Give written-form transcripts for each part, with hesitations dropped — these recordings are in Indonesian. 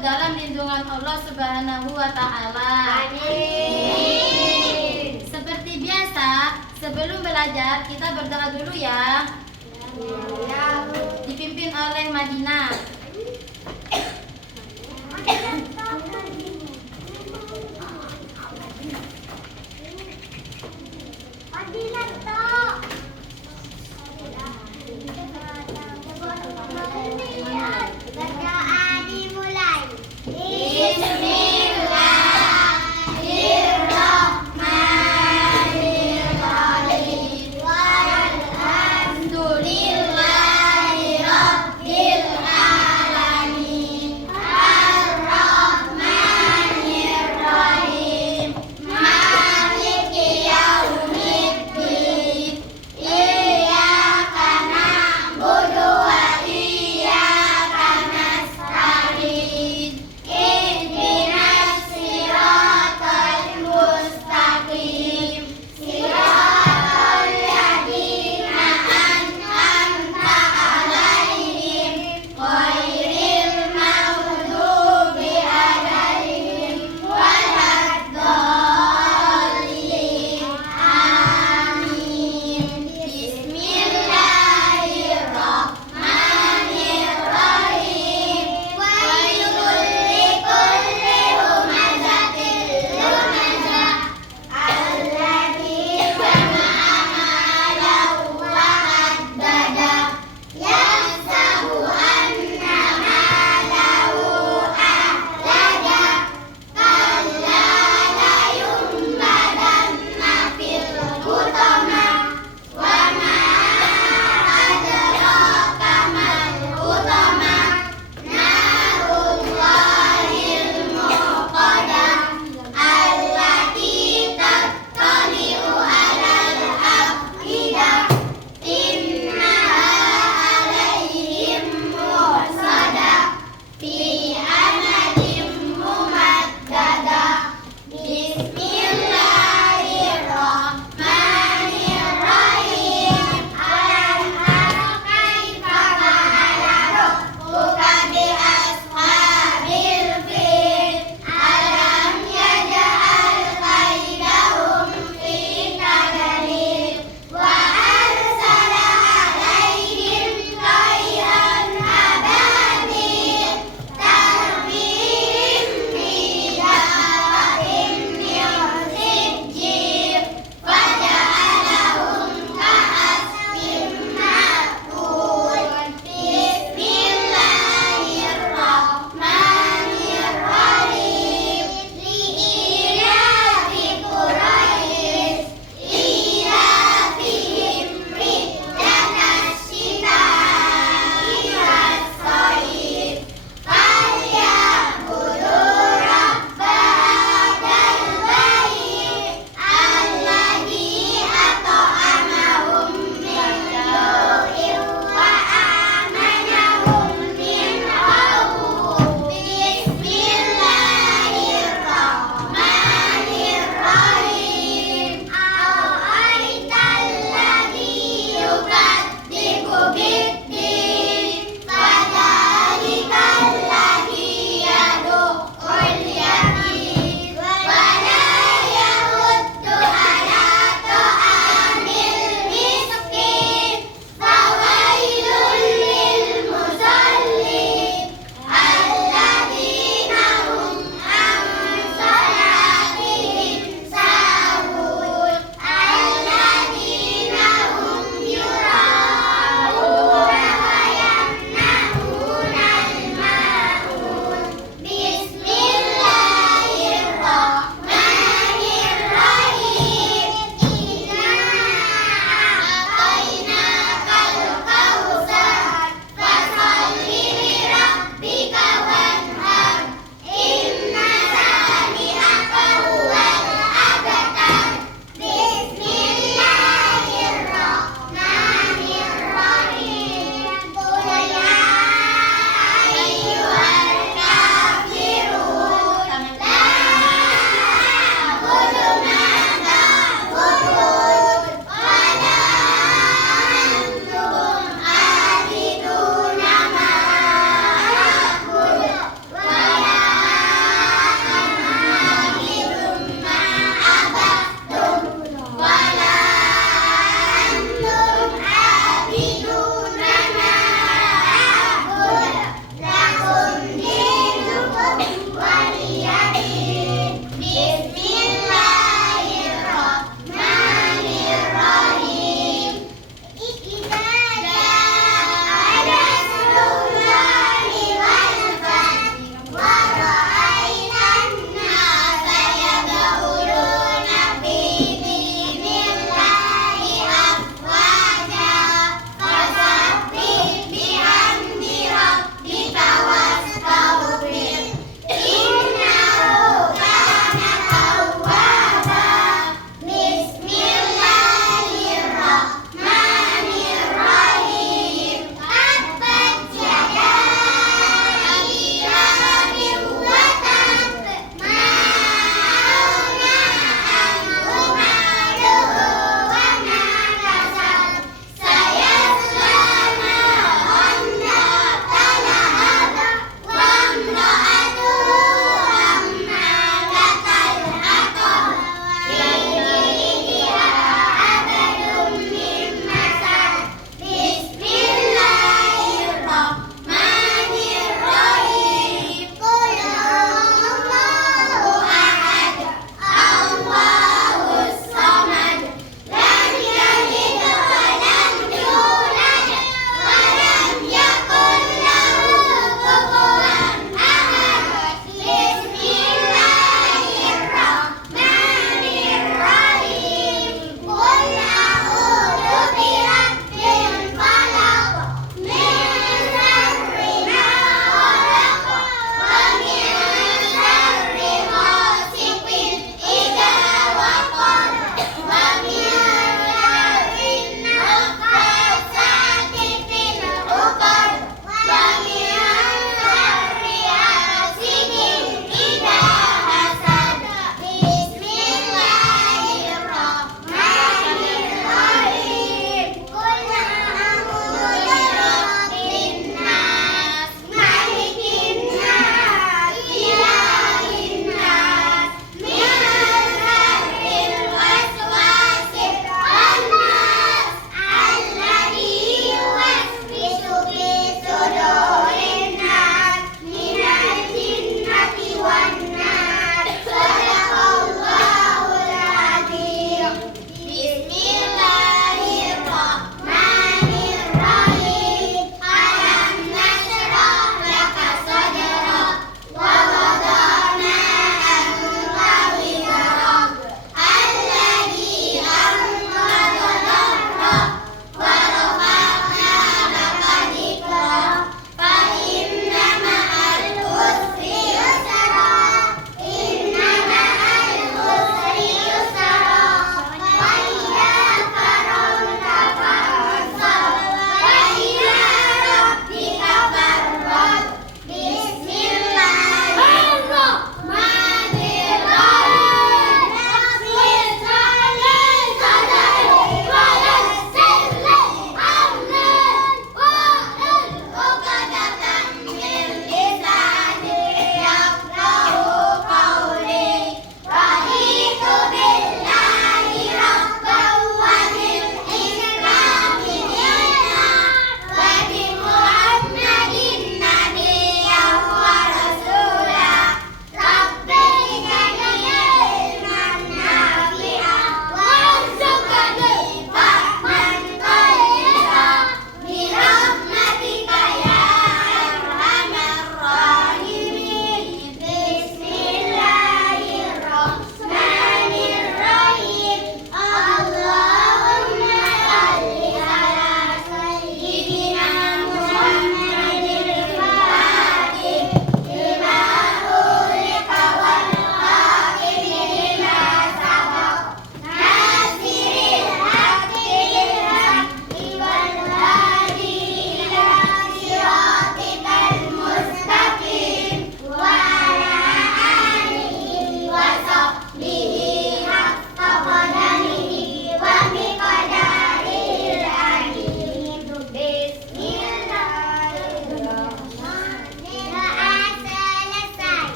dalam lindungan Allah Subhanahu wa Ta'ala. Amin. Seperti biasa, sebelum belajar kita berdoa dulu ya. Dipimpin oleh Madinah. Berdoa dimulai. Bismillahirrahmanirrahim. Walhamdulillahirabbil alamin. Ar-Rahmanir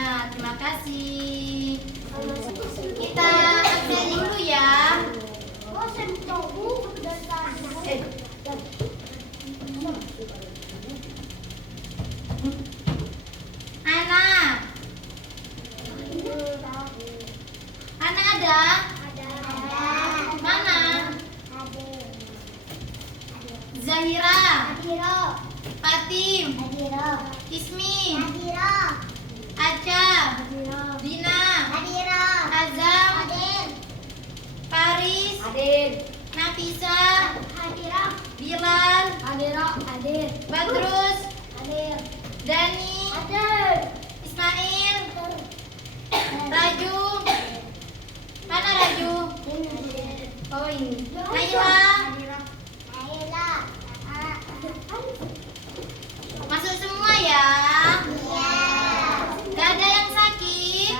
gambarnya. Terima kasih. Kita absen dulu ya. Anak, anak ada? Mana? Zahira, Fatim, Ismi, Aca, Dina, Azam, Paris, Nafisa, Bilal, Badrus, Dani, Ismail, Raju. Mana Raju? Oh ini. Naila. Masuk semua ya. Gak ada yang sakit.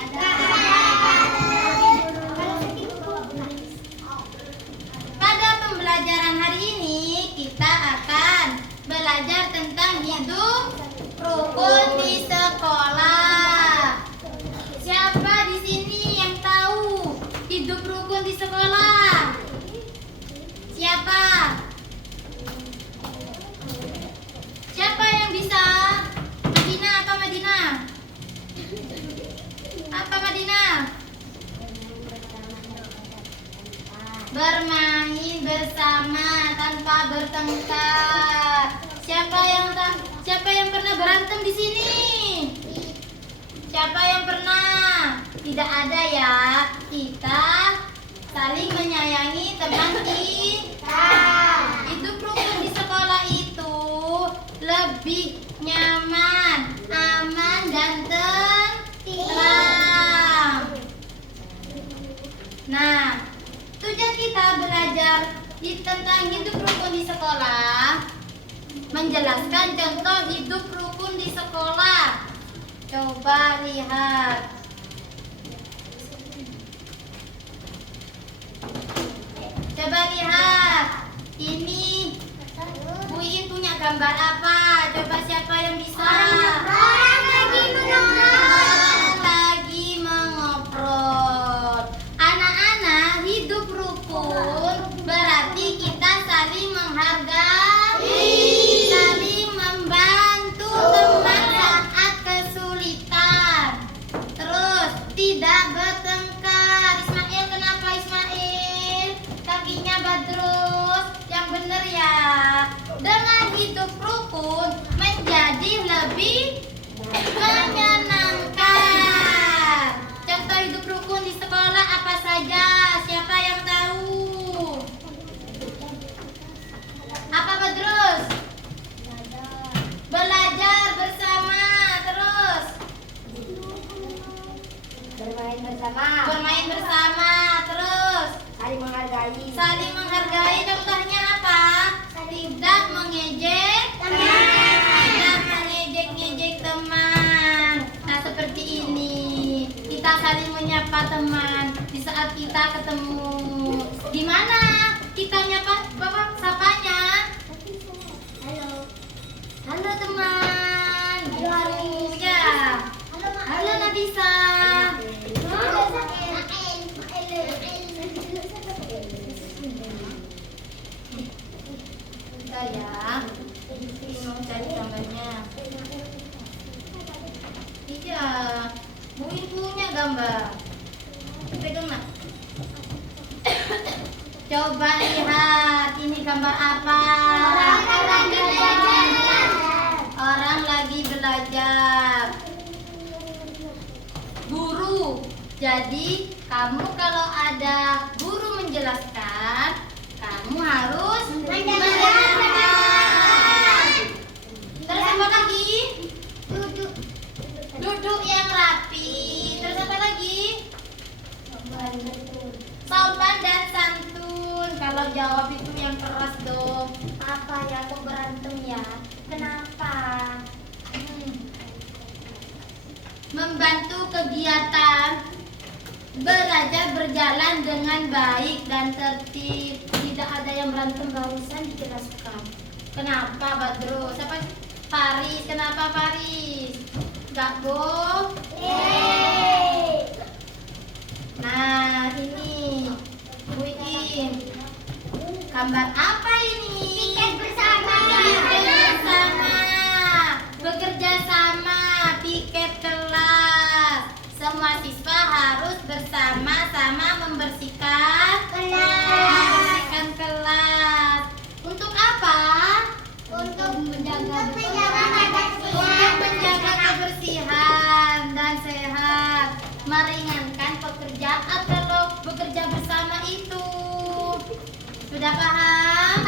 Pada pembelajaran hari ini kita akan belajar tentang hidup rukun di sekolah. Siapa di sini yang tahu hidup rukun di sekolah? Siapa? Siapa yang bisa? Madina apa Madina? Apa Madina? Bermain bersama tanpa bertengkar. Siapa yang pernah berantem di sini? Siapa yang pernah? Tidak ada ya. Kita saling menyayangi teman kita. Hidup rukun di sekolah itu lebih nyaman, aman dan tentram. Nah, tujuan kita belajar tentang hidup rukun di sekolah, menjelaskan contoh hidup rukun di sekolah. Coba lihat. Coba lihat. Ini Bu In punya gambar apa? Coba siapa yang bisa? Orang lagi mengoprol. Anak-anak, hidup rukun berarti kita saling menghargai, saling membantu teman saat kesulitan. Terus tidak bertengkar. Ismail, kenapa Ismail? Kakinya Badrus. Yang benar ya. Dengan hidup rukun menjadi lebih menyenangkan. Contoh hidup rukun di sekolah apa saja? Siapa yang tahu? Apa Badrus? Belajar bersama. Terus bermain bersama. Terus saling menghargai. Contohnya apa? Tidak mengejek teman. Nah, seperti ini. Kita saling menyapa teman di saat kita ketemu. Gimana? Kita nyapa Bapak sapanya? Halo teman. Gitu ya. Halo Nabisa. Ya, ini mau cari gambarnya. Iya, Bu In punya gambar. Pegang nak. Coba lihat, ini gambar apa? Orang lagi belajar. Guru. Jadi kamu kalau ada guru menjelaskan, kamu harus mendengarkan. Terus apa lagi? Duduk yang rapi. Terus apa lagi? Sopan dan santun. Kalau jawab itu yang keras dong. Apa ya, kok berantem ya? Kenapa? Membantu kegiatan belajar berjalan dengan baik dan tertib. Tidak ada yang berantem, gak usah dijelaskan. Kenapa Badrus? Siapa? Paris. Kenapa Paris? Nggak boleh. Nah, ini Bu Iin. Gambar apa ini? Piket bersama. Piket bersama. Bekerja sama, piket kelas. Semua siswa harus bersama-sama membersihkan kelas. Untuk apa? Untuk menjaga kebersihan dan sehat. Meringankan pekerjaan kalau bekerja bersama itu. Sudah paham?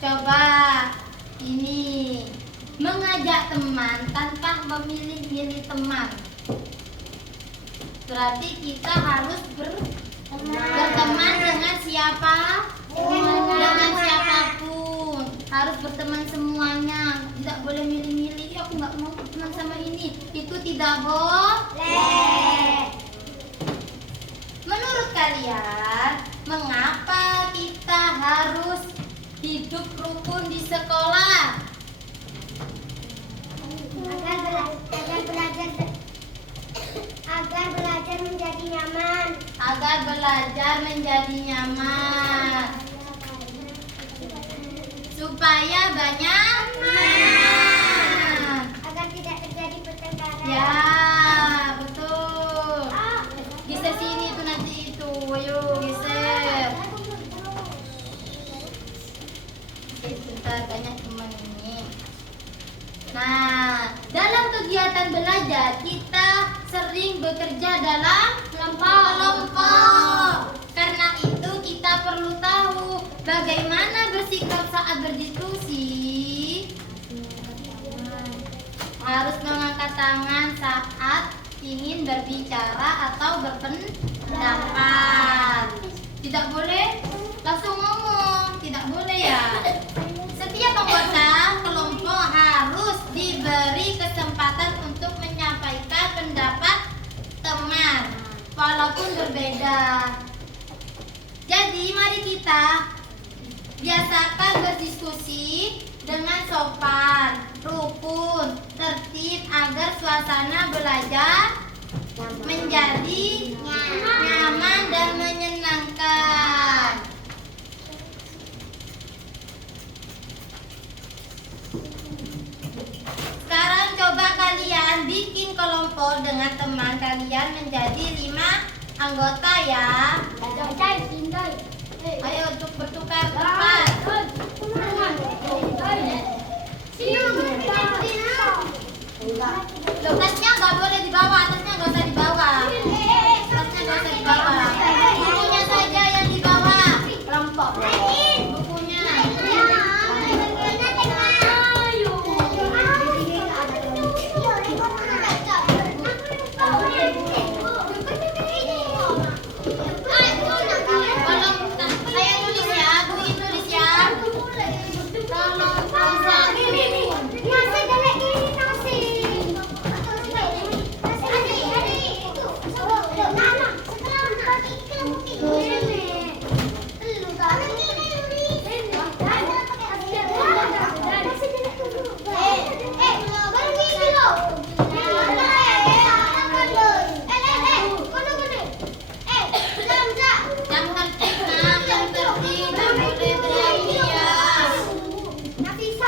Coba ini mengajak teman tanpa memilih-milih teman. Berarti kita harus berteman dengan siapa? Dengan siapapun. Harus berteman semuanya. Tidak boleh milih-milih. Aku nggak mau berteman sama ini. Itu tidak boleh. Menurut kalian, mengapa kita harus hidup rukun di sekolah? Agar belajar menjadi nyaman. Agar belajar menjadi nyaman. Supaya banyak teman. Agar tidak terjadi pertengkaran. Ya, betul. Geser sini tuh nanti itu. Ayo, geser. Sebentar, banyak teman ini. Nah, dalam kegiatan belajar kita sering bekerja dalam kelompok. Karena itu kita perlu tahu bagaimana bersikap saat berdiskusi. Harus mengangkat tangan saat ingin berbicara atau berpendapat. Tidak boleh langsung ngomong, tidak boleh ya. Setiap anggota kelompok harus diberi kesempatan untuk menyampaikan pendapat teman, walaupun berbeda. Jadi mari kita biasakan berdiskusi dengan sopan, rukun, tertib agar suasana belajar menjadi nyaman dan menyenangkan. Sekarang coba kalian bikin kelompok dengan teman kalian menjadi 5 anggota ya. Ayo untuk bertukar tempat. Tasnya nggak boleh dibawa, tasnya nggak usah dibawa. Tasnya nggak usah dibawa. Bukunya saja yang dibawa. Kelompok. Bukunya. Saya tulis ya, Bu Iin tulis ya. Yang tertib nak, yang tertib, nggak boleh berani ya. Nggak bisa.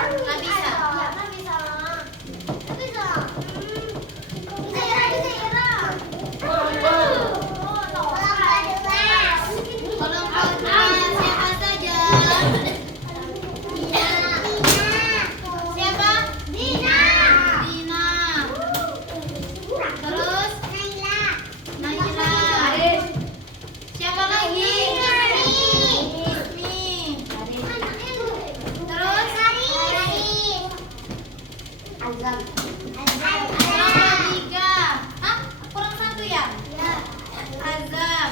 Kelompoknya siapa saja? Siapa? Dina. Terus Naila. Siapa lagi? Ismi. Terus Nomor 3. Hah? Kurang 1 ya? Azam.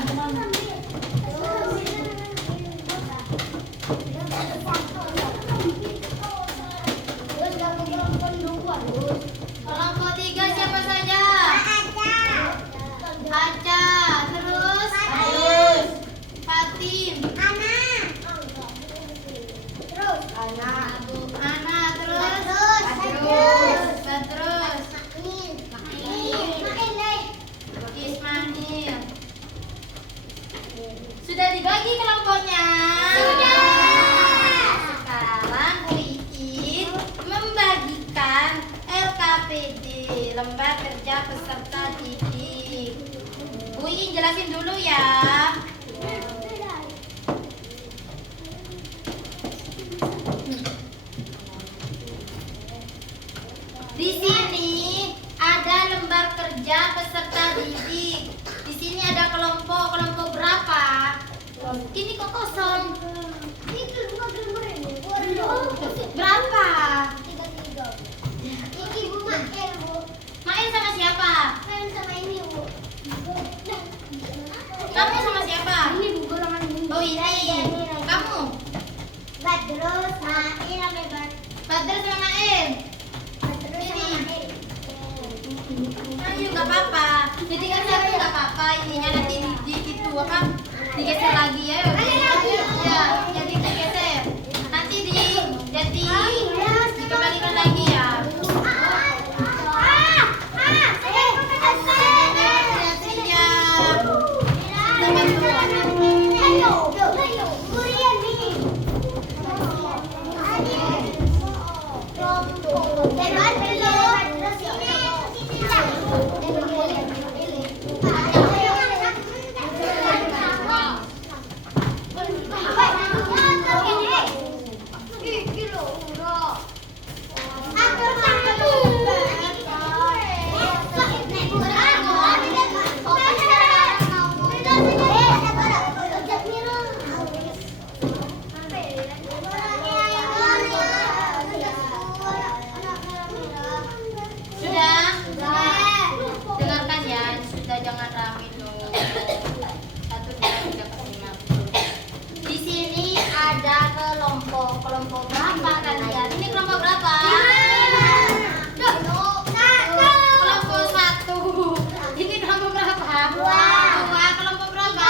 didik, lembar kerja peserta didik. Bu Iin jelasin dulu ya. Di sini ada lembar kerja peserta didik. Di sini ada kelompok berapa? Ini kok kosong. Berapa? Ini Bu Mail, Bu. Main sama siapa? Main sama ini, Bu. Kamu sama siapa? Ini Bu golongan ini. Oh ini. Kamu? Badrus, Mail, sama Badr sama Main. Badrus sama Mail. Ayo gak apa-apa. Jadi kan satu gak apa-apa. Ininya nanti di itu apa? Digeser lagi ya. Ya, jadi digeser. Nanti dikembalikan lagi ya. Dengarkan ya, sudah jangan rame dong. 1, 2, 3, 4, 5. Di sini ada kelompok berapa kalian? Ini kelompok berapa? Kelompok 1. Ini kelompok berapa? 2. Kelompok berapa?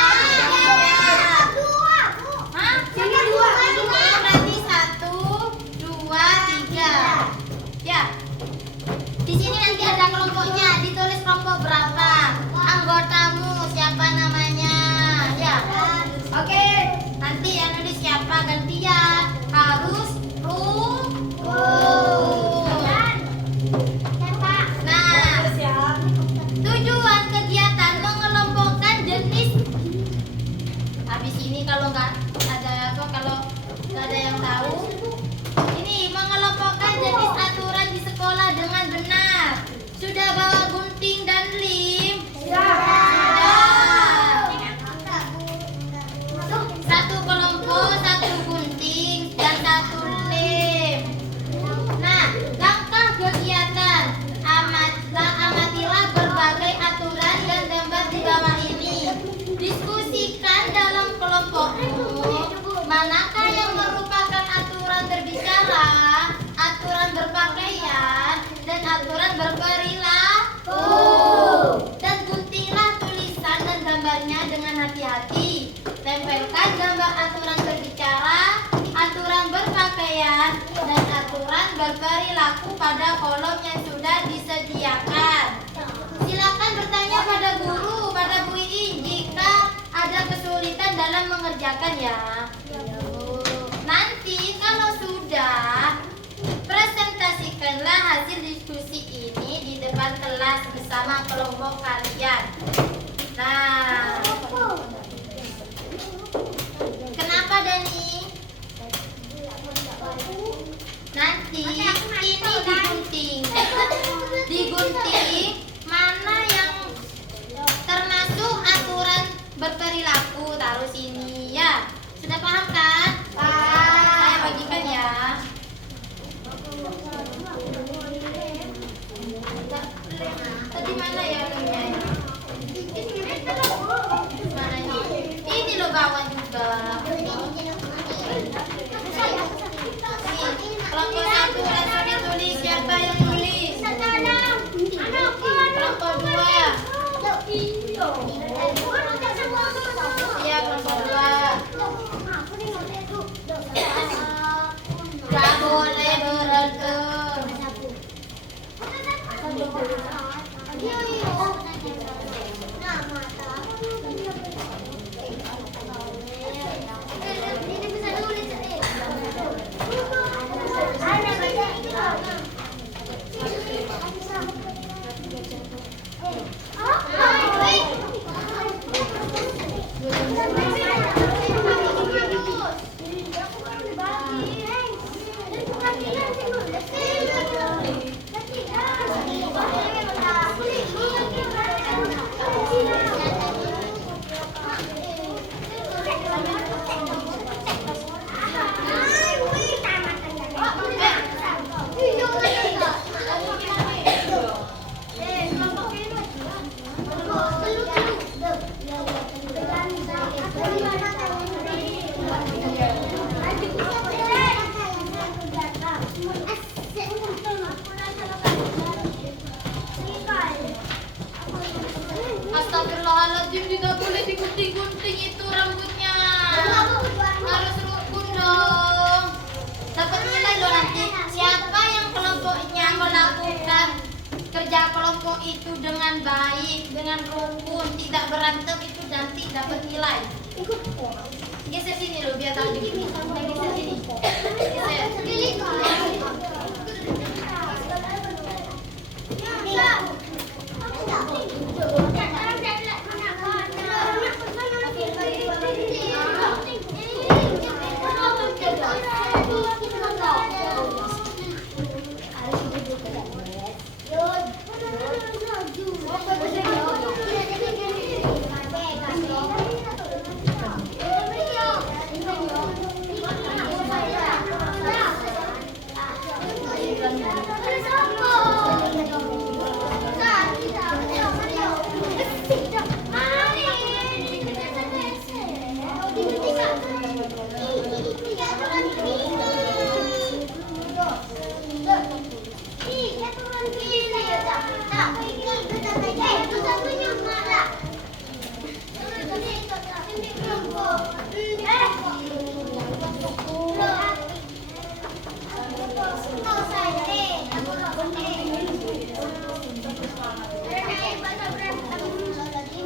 2. Hah? Ini 2. Berarti 1, 2, 3. Ya. Di sini nanti ada kelompoknya, ditulis kelompok berapa, anggotamu siapa namanya, ya. Oke, nanti yang nulis siapa gantian, harus Nah, tujuan kegiatan mengelompokkan jenis. Habis ini kalau nggak ada yang tahu. Ini mengelompokkan jenis aturan di sekolah dengan benar. Sudah bawa gunting dan lem? Satu kelompok, 1 gunting dan 1 lem. Nah, langkah kegiatan. Amatilah berbagai aturan dan gambar di bawah ini. Diskusikan dalam kelompokmu manakah yang merupakan aturan berbicara, aturan berpakaian, dan aturan berperilaku. Dan guntinglah tulisan dan gambarnya dengan hati-hati. Tempelkan gambar aturan berbicara, aturan berpakaian, dan aturan berperilaku pada kolom yang sudah disediakan. Silakan bertanya pada guru, pada Bu Iin jika ada kesulitan dalam mengerjakan ya. Nanti kalau sudah, presentasikanlah hasil diskusi ini di depan kelas bersama kelompok kalian. Nah, kenapa Dani? Nanti ini digunting mana yang termasuk aturan berperilaku, taruh sini ya. Sudah paham kan? Saya bagikan ya. Tadi mana ya lemnya? Mana ini? Ini lo bawa juga. Kelompok 1 langsung ditulis siapa yang nulis. Kelompok 2. Iya, kelompok 2. Gak boleh berantem. Astagfirullahaladzim, tidak boleh digunting-gunting itu rambutnya. Harus rukun dong. Dapat nilai loh nanti. Siapa yang kelompoknya melakukan kerja kelompok itu dengan baik, dengan rukun, tidak berantem, itu nanti dapat nilai. Geser sini loh biar tahu begini. Geser sini.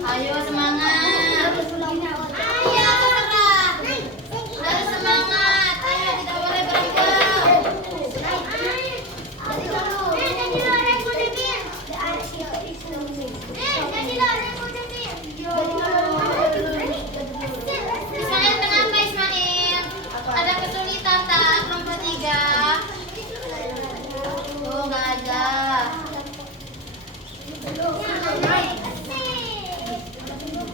Ayo semangat. Ayo serah. Harus semangat. Ayo tidak boleh berantem. Ismail kenapa Ismail? Ada kesulitan tak kelompok 3? Oh nggak ada.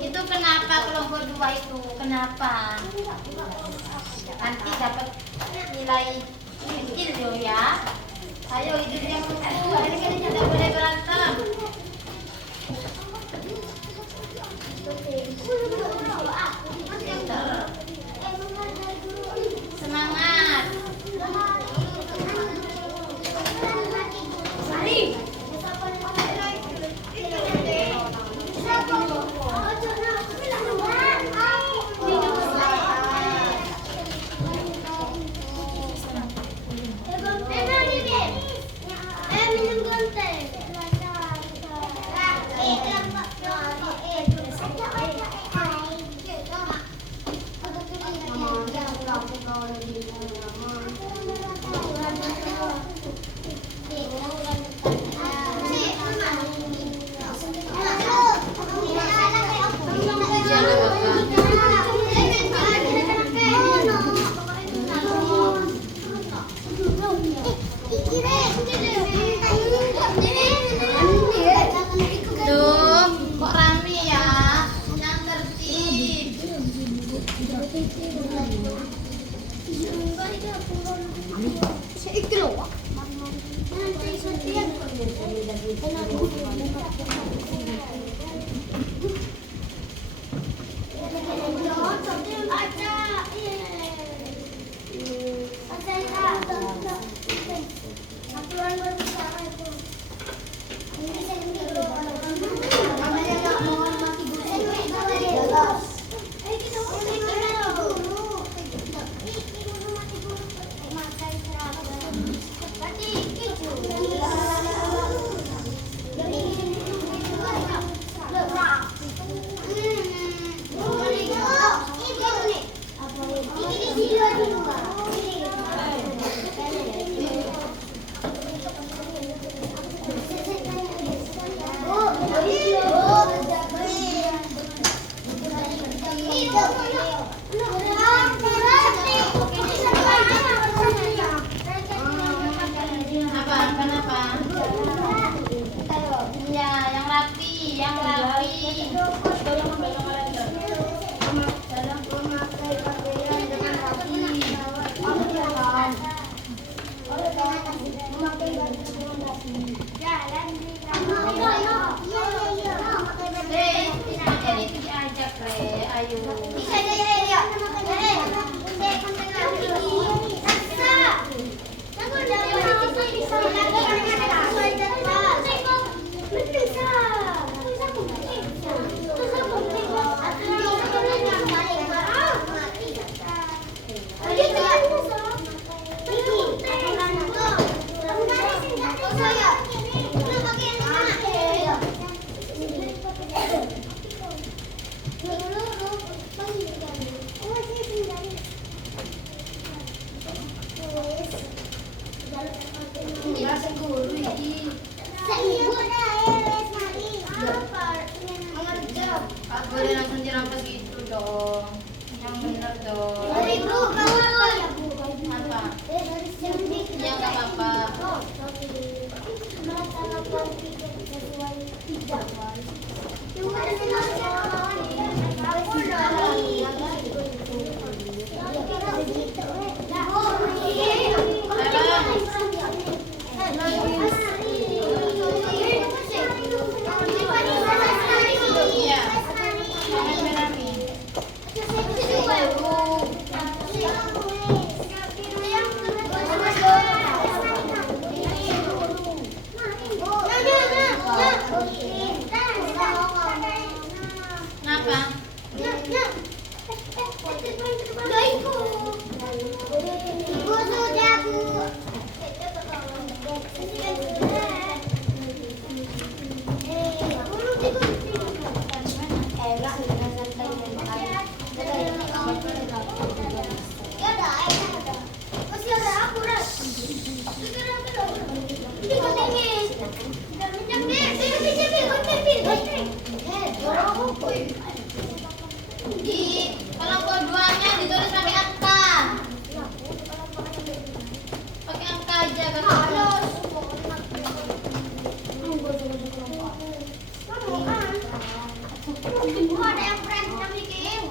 Itu kenapa kelompok 2 itu? Kenapa? Nanti dapat nilai kecil loh ya. Ayo hidup yang rukun, tidak boleh berantem. Semangat. Tuh, kok rame ya? Yang tertib. Gak boleh langsung dirampas gitu dong. Yang bener dong. Bu, kamu apa ya, Bu? Apa? Ya nggak apa-apa. Iya. Rame-rame. Kenapa? Bu, sudah, Bu. Di kolom keduanya ditulis pakai angka. Pakai angka aja kan. Ada yang friend kami Kim.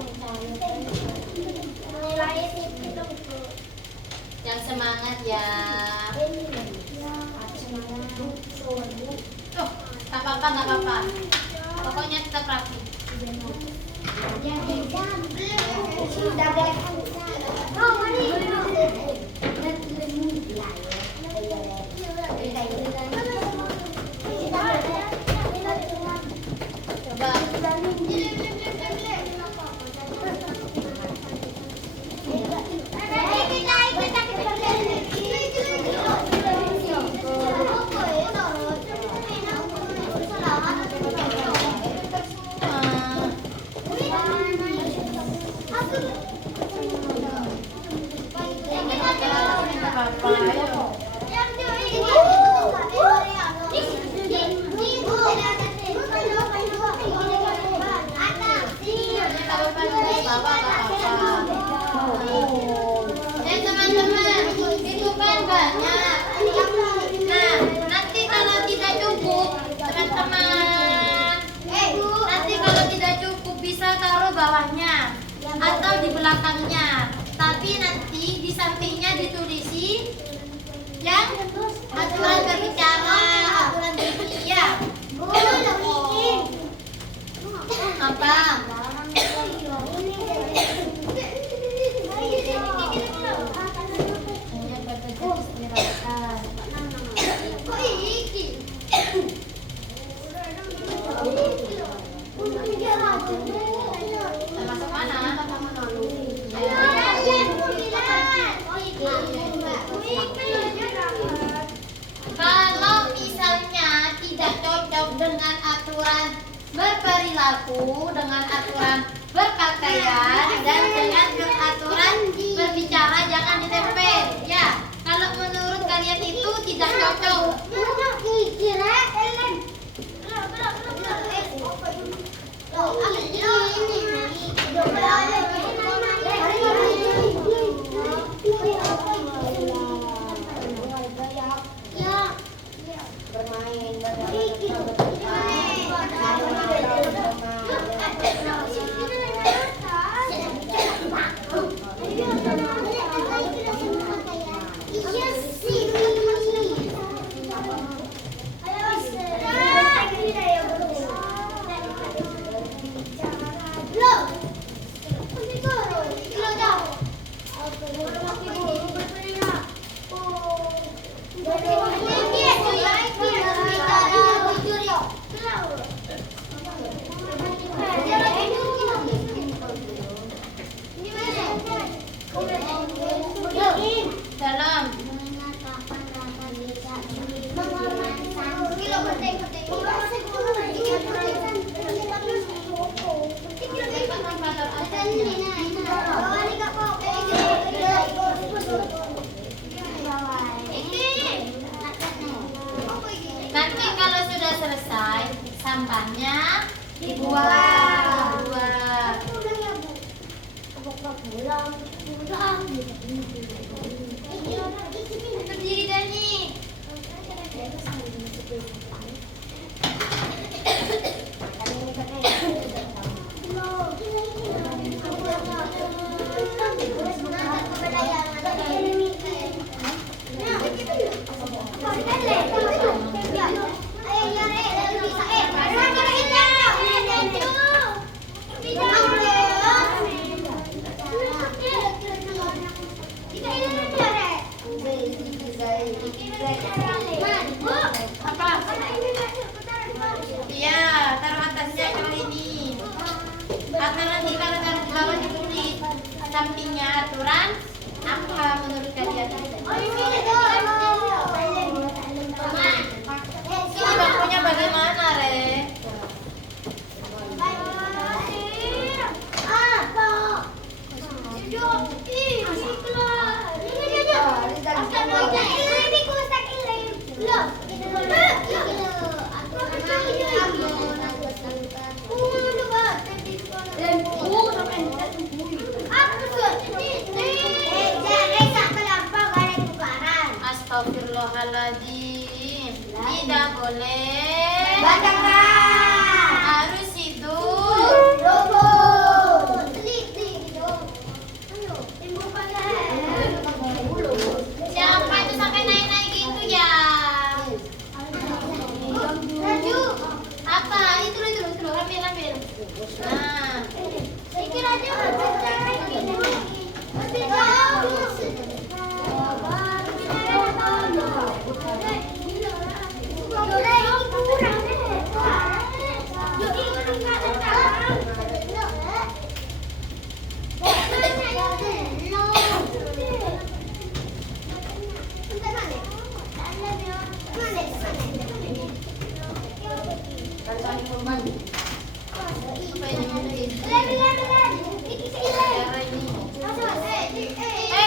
Yang semangat ya. Tuh, nggak apa-apa, nggak apa-apa. Pokoknya tetap rapi. Coba. Nggak apa-apa. Ayo. Teman-teman, itu kan banyak. Nah, nanti kalau tidak cukup, teman-teman, nanti kalau tidak cukup bisa taruh bawahnya atau di belakangnya. Tapi nanti di sampingnya ditulisi yang aturan berbicara, aturan berbicara. Apa? Termasuk mana? Kalau misalnya tidak cocok dengan aturan berperilaku, dengan aturan berpakaian, dan dengan aturan berbicara, jangan ditempel. Ya, kalau menurut kalian itu tidak cocok. Dalam nanti kalau sudah selesai sampahnya dibuang. Berdiri Dani. Iya, taruh atasnya kalau ini. Karena nanti kalau taruh di bawah ditulis sampingnya aturan apa menurut kalian? Ini bangkunya bagaimana, Re? Astagfirullahaladzim. Tidak boleh. Harus hidup. Siapa itu sampai naik-naik gitu ya? Apa? Itu ambil. Nah.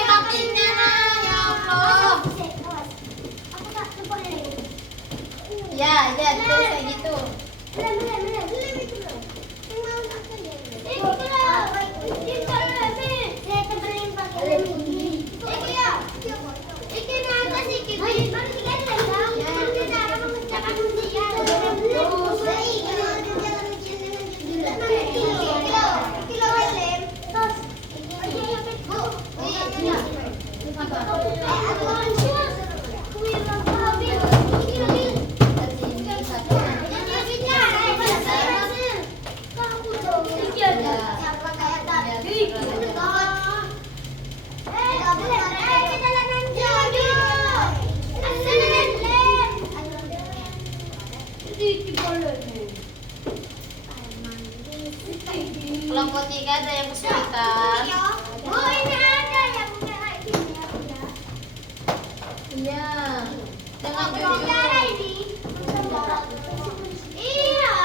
Kakinya ya Allah. Ya, kayak gitu. Kelompok 3 ada yang kesulitan. Oh, ini ada yang punya ini ya. Iya. Jangan Cara ini. Iya.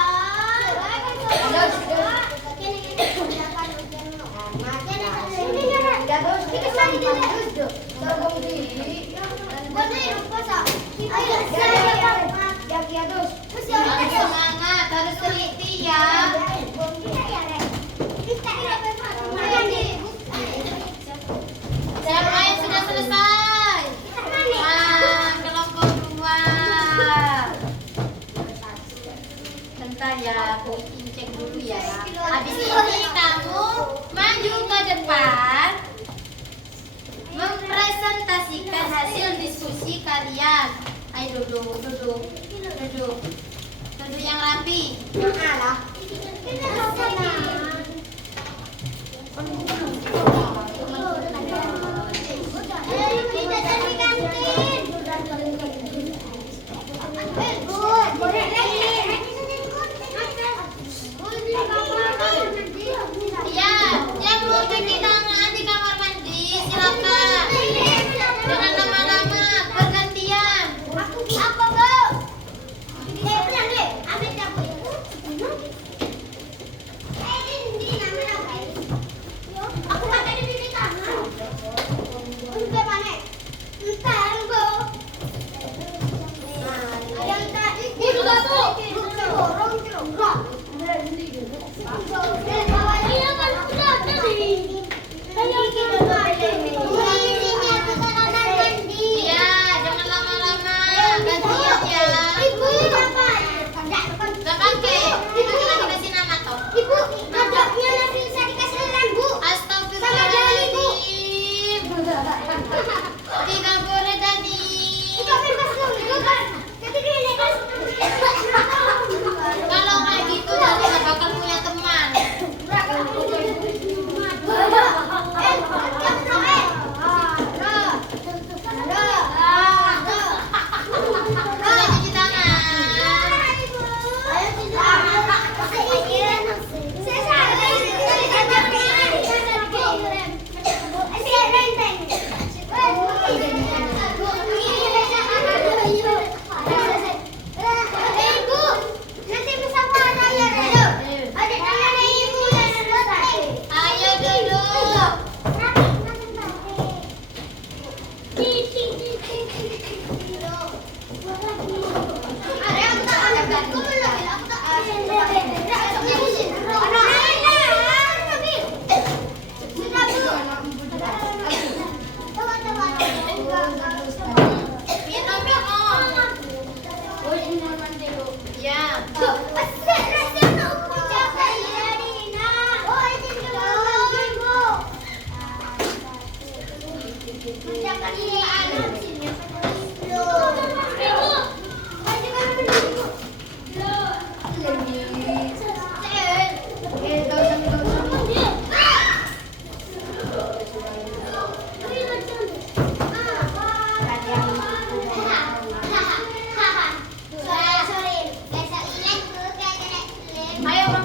Semangat, harus teliti ya. Siapa yang sudah selesai? Kelompok 2. Bentar ya, aku cek dulu ya. Habis ini kamu maju ke depan, mempresentasikan hasil diskusi kalian. Ayo duduk yang rapi. Ya, yang mau cuci tangan di kamar mandi silakan. Jangan lama-lama, bergantian. Apa, Bu? Benar deh, ambil dapur. Ini namanya apa?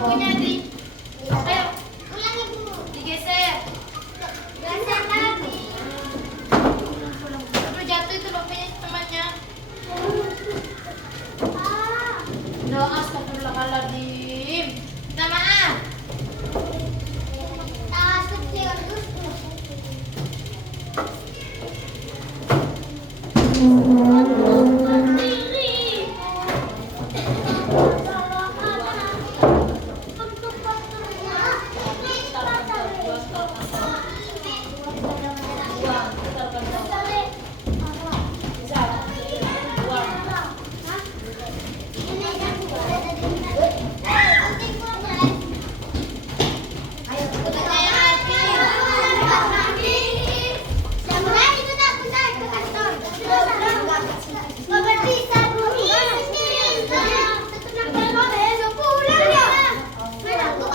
lampunya di. Ayo, Ulangi Bu. digeser. Geser lagi. Aduh, jatuh itu lampunya temannya. Ah. Doa astagfirullahaladzim. Minta maaf.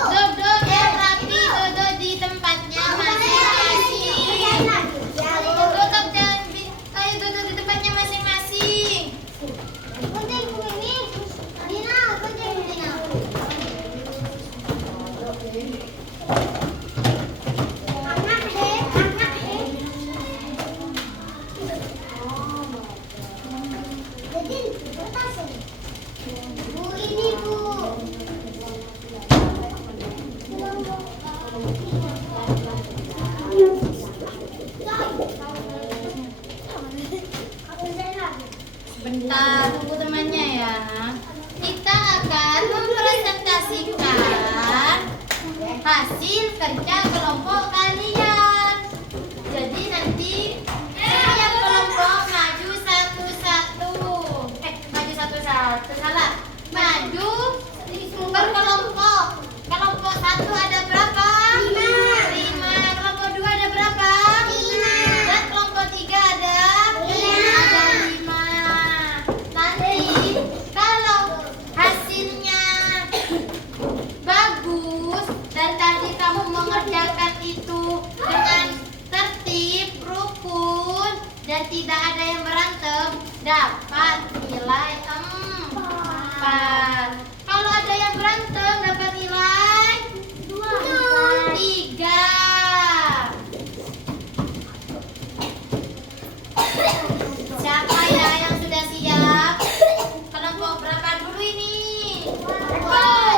Duduk yang rapi, duduk di tempatnya masing-masing. Tutup jangan ayo duduk di tempatnya masing-masing. Bu, ini Bu. Bentar, tunggu temannya ya. Kita akan mempresentasikan hasil kerja kelompok kalian. Jadi nanti setiap kelompok maju satu-satu. Maju satu-satu. Salah. Maju per kelompok. Kelompok 1 ada berapa? 5. Kelompok 2 ada berapa? 5. Dan kelompok 3 ada? Ada 5. Nanti kalau hasilnya bagus dan tadi kamu mengerjakan itu dengan tertib, rukun dan tidak ada yang berantem, dapat nilai 4. Kalau ada yang berantem dapat nilai 3. Siapa ya yang sudah siap? Kelompok berapa dulu ini?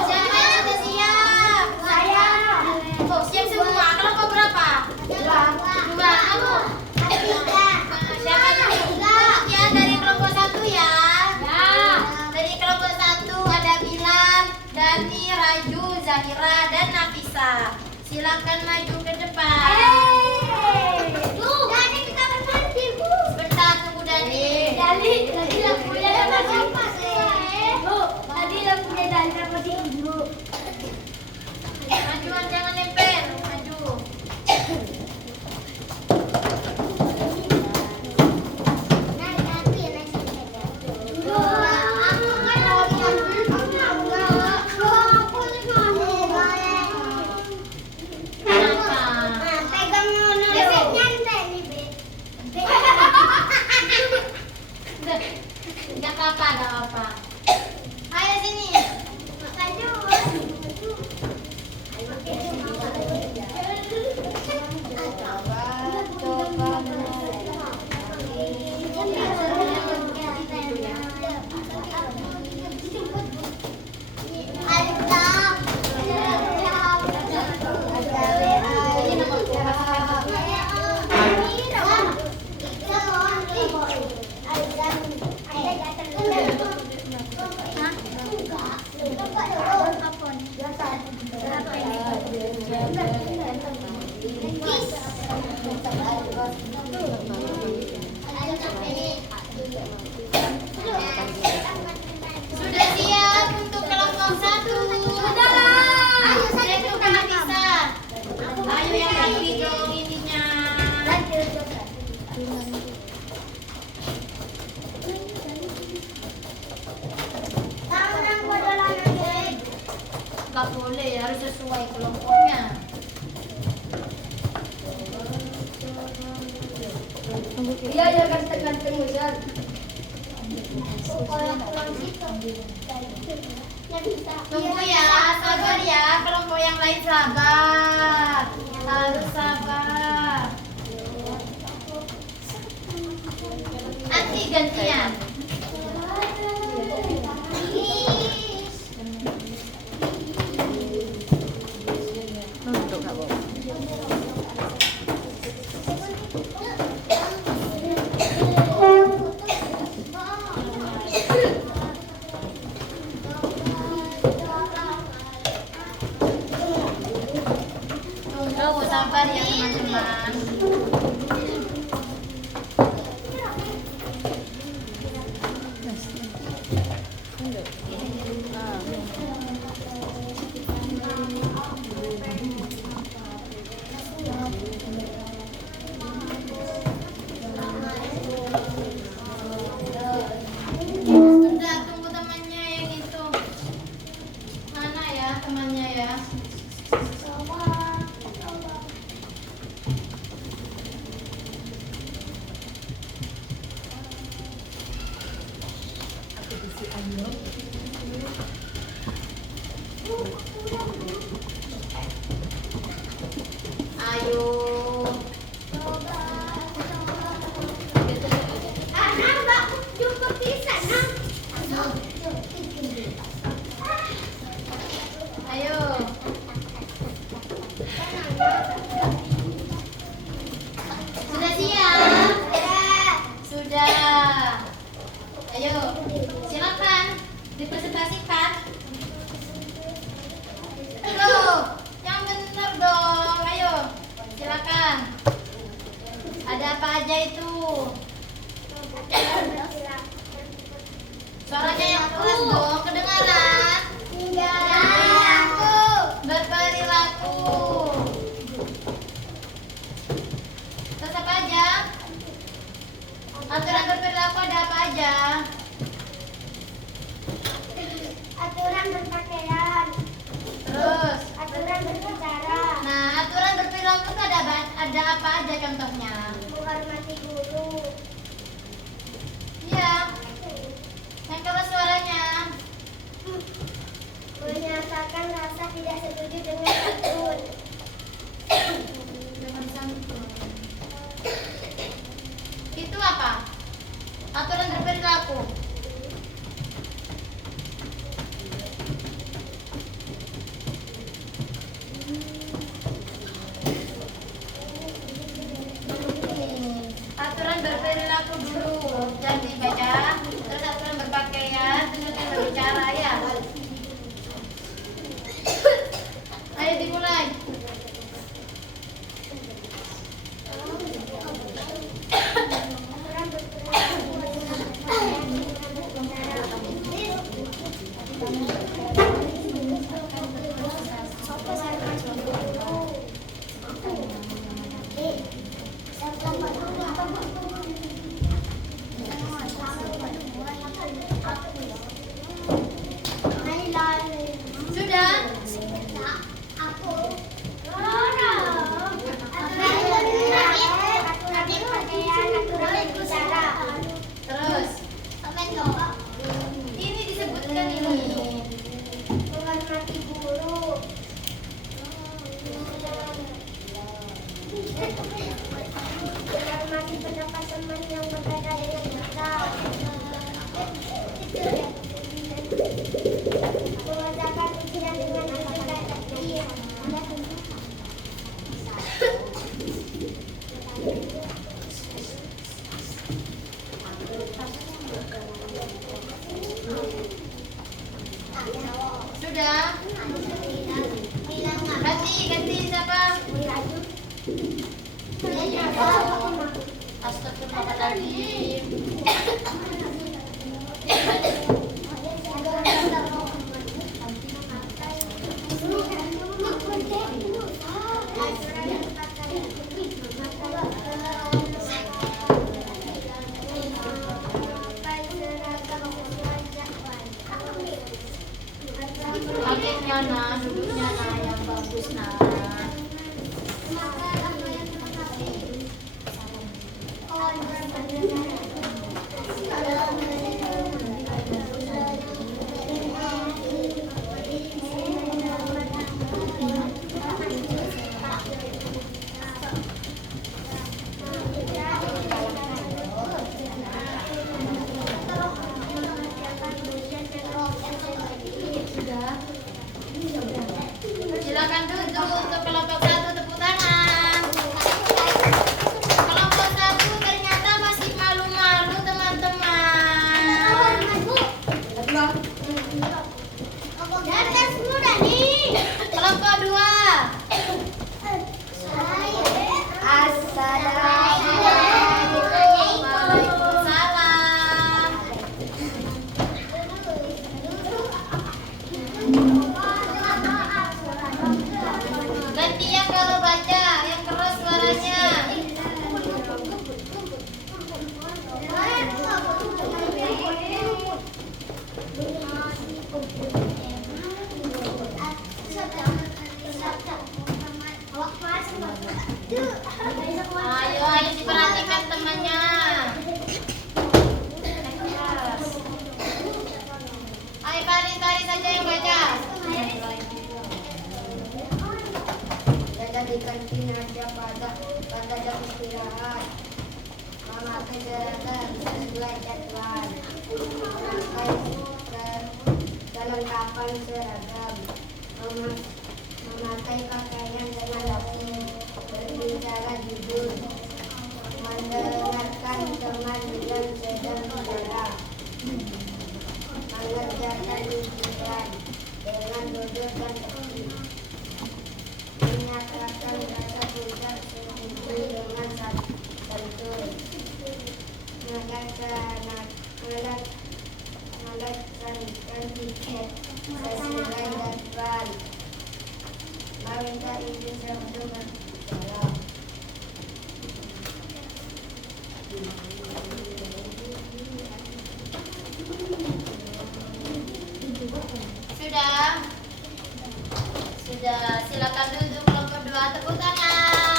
Siapa yang sudah siap? Saya. Oh, siap semua. Kelompok berapa? 2. Kamu? Siapa dulu? Ya, dari kelompok 1 ya. Dari kelompok 1 ada Bilan, Dani, Raju, Zahira, dan Nafisa. Silakan maju ke depan. Sebentar, tunggu Dani. Majuan jangan nempel, maju. Enggak apa-apa, enggak apa-apa. Ayo sini. Sudah siap untuk kelompok 1? Ayo saya ke Nafisa. Ayo yang rapi dong ininya. Gak boleh, harus sesuai kelompoknya. Iya, ya ganteng-ganteng Ustaz. Nggak bisa. Tunggu ya, sabar ya. Kelompok yang lain sabar. Harus sabar. Nanti gantian. Tunggu, sabar ya teman-teman. Bentar, tunggu temannya yang itu. Mana ya temannya ya? Ayo. Mbak, jumpa bisa, Nang. Ayo. Sudah siap? Sudah. Ayo. Silakan dipresentasikan. Loh, yang benar dong. Ayo. Silakan. Ada apa aja itu? Suaranya yang keras dong, kedengaran. Berperilaku. Terus apa aja? Aturan berperilaku ada apa aja? Aturan berpakaian, Terus, aturan berbicara, nah aturan berperilaku itu ada apa aja contohnya? menghormati guru, Iya, yang keras suaranya. menyatakan rasa tidak setuju dengan aturan. Itu apa? Aturan berperilaku. Aturan berperilaku dulu, jangan dibaca. Terus aturan berpakaian, terus aturan berbicara ya. Ayo dimulai. Aturan berperilaku Sudah? Terus ini disebutkan ini. menghormati guru, menghormati pendapat teman yang berbeda dengan kita, mengerjakan ujian dengan efektif. Sudah? Ganti siapa? Astagfirullahaladzim. Pakainya nah, duduknya nah yang bagus nah. Silakan duduk untuk kelompok 1, tepuk tangan. Kelompok 1 ternyata masih malu-malu teman-teman. Atas muda nih. Kelompok 2. Assalamualaikum. Waalaikumsalam. Gantian kalau baca, yang keras suaranya. Ayo, ayo diperhatikan temannya. Ayo Paris saja yang baca. Jaga di kantin aja pada jam istirahat. Memakai seragam sesuai jadwal. Memakai kelengkapan seragam. Memakai pakaian dengan rapi. Berbicara jujur. Mendengarkan teman yang sedang bicara. Mengerjakan ujian dengan jujur dan tertib. Menyatakan rasa pucat setuju dengan santun. Melaksanakan tiket sesuai jadwal. Meminta izin sebelum berbicara. Sudah, silakan duduk kelompok 2, tepuk tangan.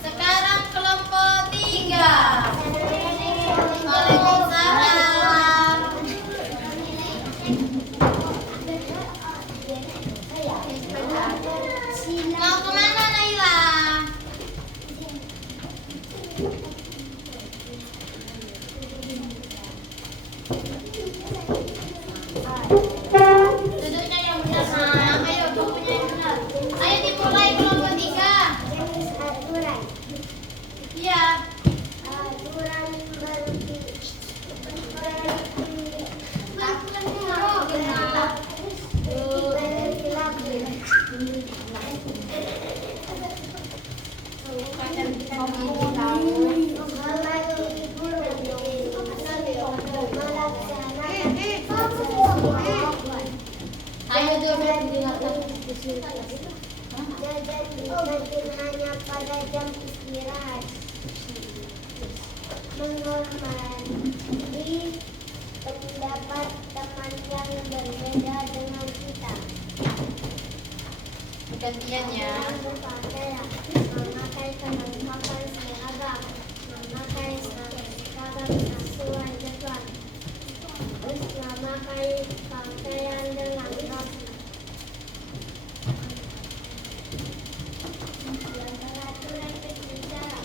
Sekarang kelompok 3. Waalaikumsalam. Mau kemana Naila? Duduknya yang benar, sayang. Ayo, bukunya yang benar. Ayo dimulai kelompok 3. Aturan. Iya. Aturan Ayo duduk. jajan di kantin hanya pada jam istirahat. Menghormati pendapat teman yang berbeda dengan kita. Gantian ya. Memakai kelengkapan seragam. Memakai seragam sesuai jadwal. Terus memakai pakaian dengan rapi. Peraturan berbicara.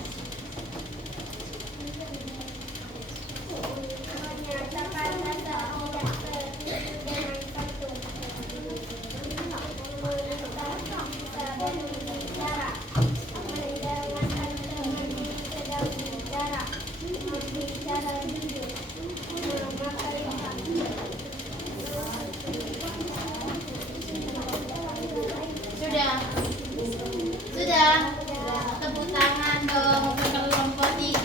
Menyatakan rasa tidak setuju dengan satu. Sedang bicara. Mendengarkan teman sedang bicara. Berbicara jujur. Memakai Sudah. Tepuk tangan dong untuk kelompok 3.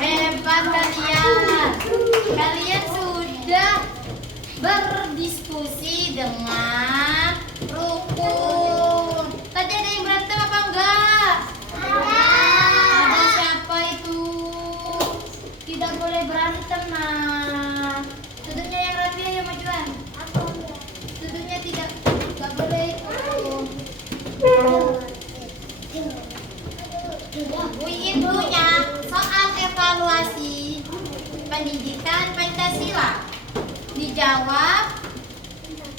Hebat kalian. Kalian sudah berdiskusi dengan rukun. Tadi ada yang berantem apa enggak? Ada siapa itu? Tidak boleh berantem, nah. Duduknya yang rapi ayo majuan. Duduknya tidak boleh itu. Ibunya soal evaluasi pendidikan Pancasila. Dijawab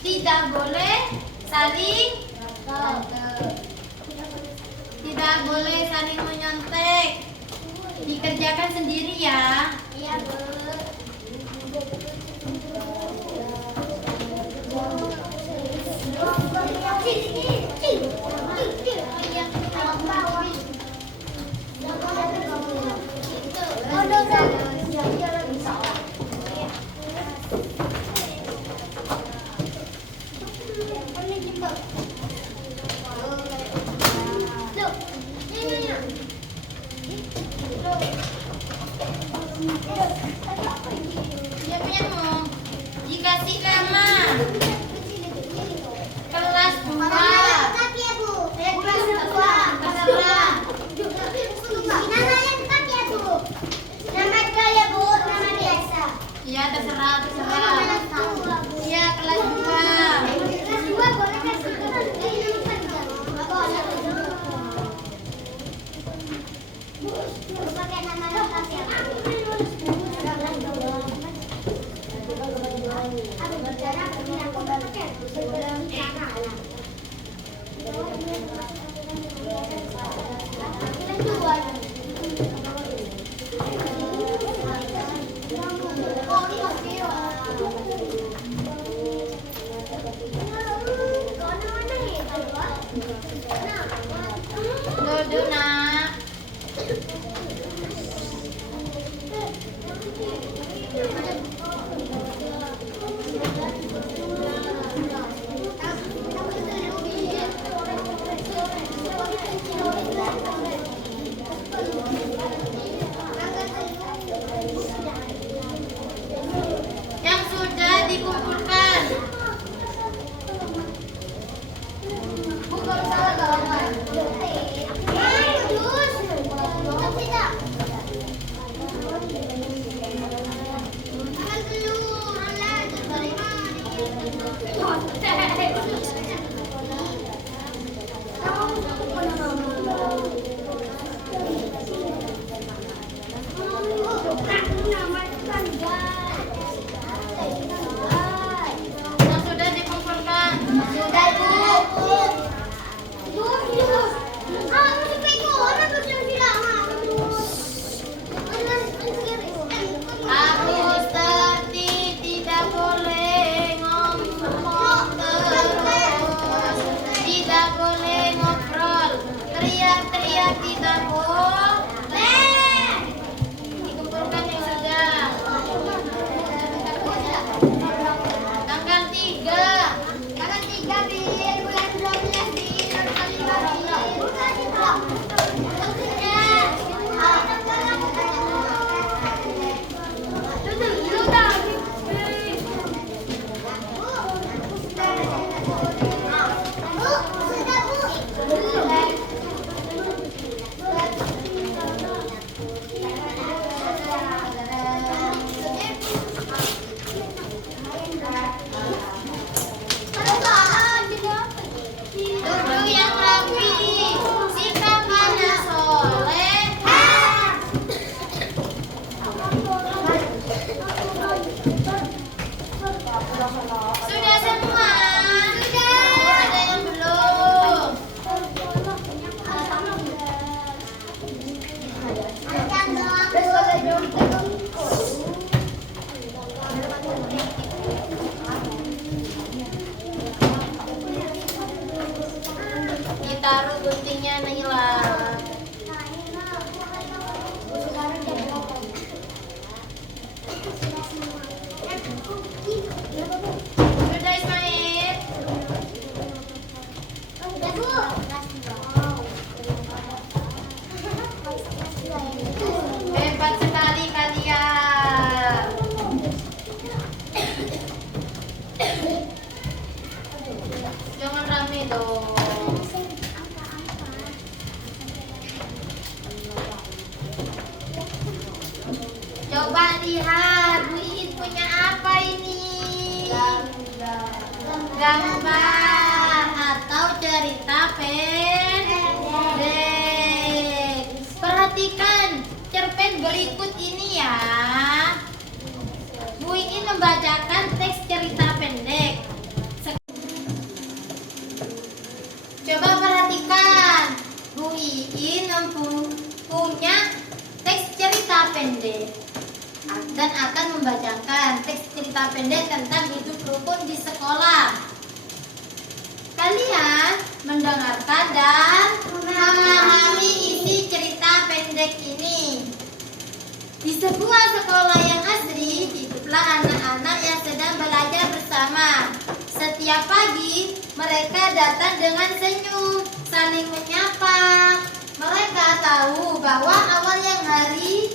tidak boleh saling Tidak boleh saling menyontek. Dikerjakan sendiri ya. Iya, Bu. Diam-diammu. Dikasih nama. Kelas 2. Terserah. Iya, terserah. Iya, kelas 2. Duduk nak. Yang sudah dikumpulkan. Yang sudah dikumpulkan. Harus tertib, tidak boleh ngomong terus, tidak boleh ngobrol, teriak-teriak tidak boleh. Dikumpulkan yang sudah. Tanggal 3. Bulan 12 di Duduk yang rapi, sikapannya soleh. Sudah semua? Ada yang belum? Ditaruh guntingnya hilang. Sudah Ismail? Hebat sekali kalian. Jangan rame dong. Coba lihat, Bu Iin punya apa ini? Gambar atau cerita pendek. Perhatikan cerpen berikut ini ya. Bu Iin membacakan teks cerita pendek. Coba perhatikan, Bu Iin Ini punya teks cerita pendek dan akan membacakan teks cerita pendek tentang hidup rukun di sekolah. Kalian mendengarkan dan memahami isi cerita pendek ini. Di sebuah sekolah yang asri, hiduplah anak-anak yang sedang belajar bersama. Setiap pagi, mereka datang dengan senyum, saling menyapa. Mereka tahu bahwa awalnya hari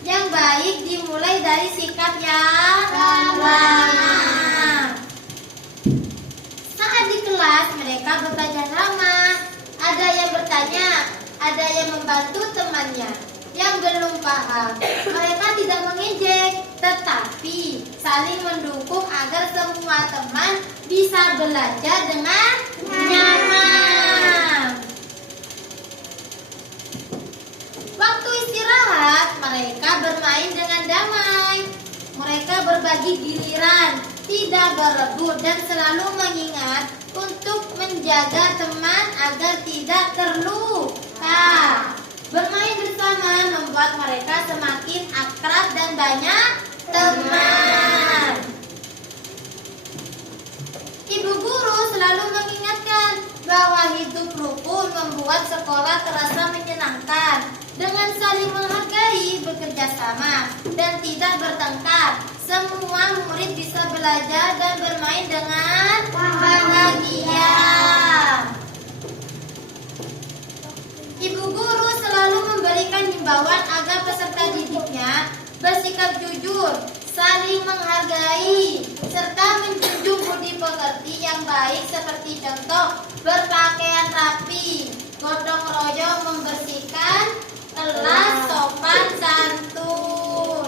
yang baik dimulai dari sikap yang ramah. Saat di kelas, mereka berbelajar ramah. Ada yang bertanya, ada yang membantu temannya yang belum paham. Mereka tidak mengejek, tetapi saling mendukung agar semua teman bisa belajar dengan nyaman. Waktu istirahat, mereka bermain dengan damai. Mereka berbagi giliran, tidak berebut dan selalu mengingat untuk menjaga teman agar tidak terluka. Bermain bersama membuat mereka semakin akrab dan banyak teman. Ibu guru selalu mengingatkan bahwa hidup rukun membuat sekolah terasa menyenangkan. Dengan saling menghargai, bekerja sama, dan tidak bertengkar, semua murid bisa belajar dan bermain dengan bahagia. Ibu guru selalu memberikan himbauan agar peserta didiknya bersikap jujur, saling menghargai, serta menjunjung budi pekerti yang baik seperti contoh berpakaian rapi, gotong royong membersihkan kelas, sopan santun.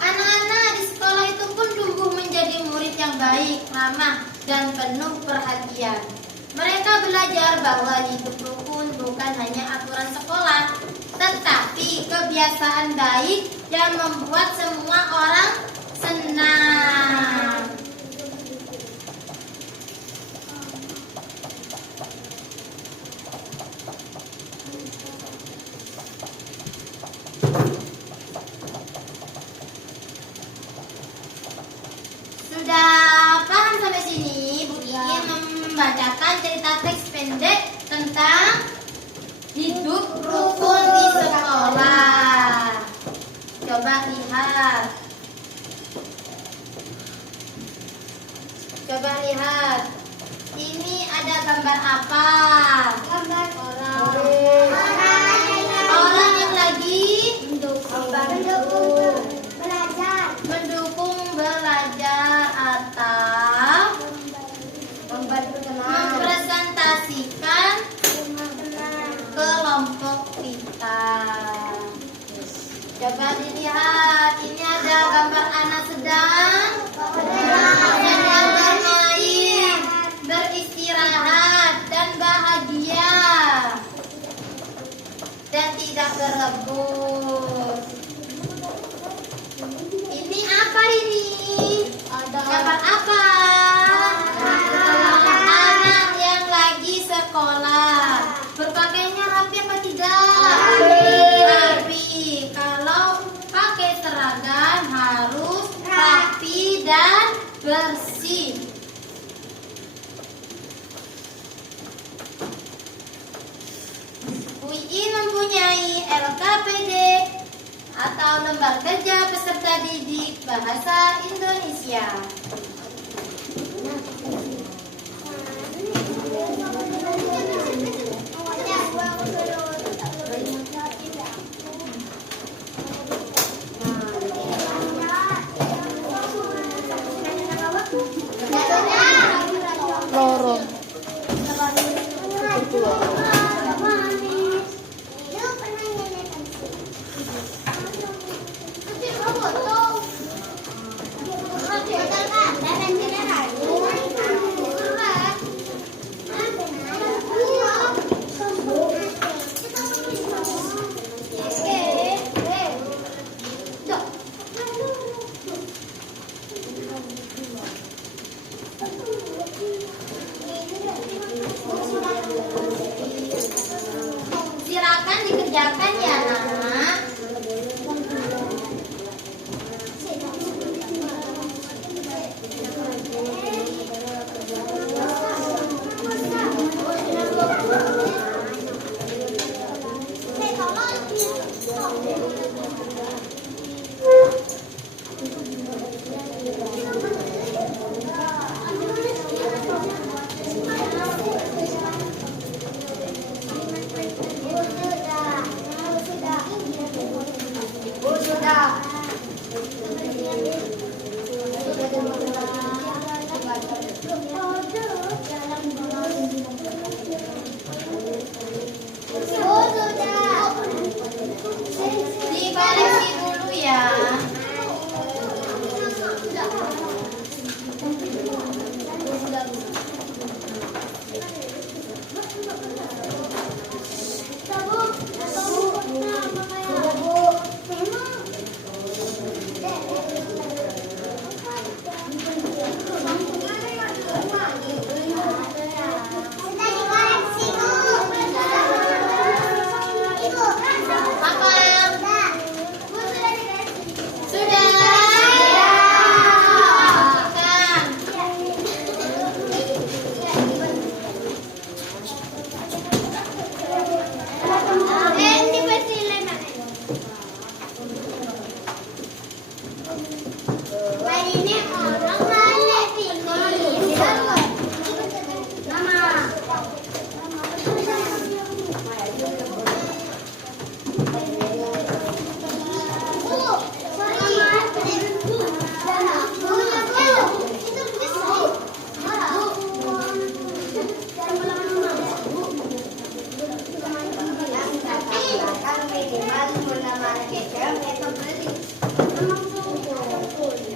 Anak-anak di sekolah itu pun tumbuh menjadi murid yang baik, ramah, dan penuh perhatian. Mereka belajar bahwa hidup rukun bukan hanya aturan sekolah, tetapi kebiasaan baik yang membuat semua orang senang. Sudah paham sampai sini? Bu ingin membacakan cerita teks pendek tentang hidup rukun di sekolah. Coba lihat. Coba lihat. Ini ada gambar apa? Gambar orang. Orang yang lagi mendukung belajar atau mempresentasikan kelompok kita. Coba dilihat, ini ada gambar anak sedang bermain, beristirahat dan bahagia dan tidak berebut. Ini apa ini? Gambar apa? Anak yang lagi sekolah. Berpakaiannya rapi apa tidak? Rapi. Kalau pakai seragam harus rapi dan bersih. UI mempunyai LKPD atau Lembar Kerja Peserta Didik Bahasa Indonesia. Lorong. kerjakan ya nak. Dikoreksi dulu ya.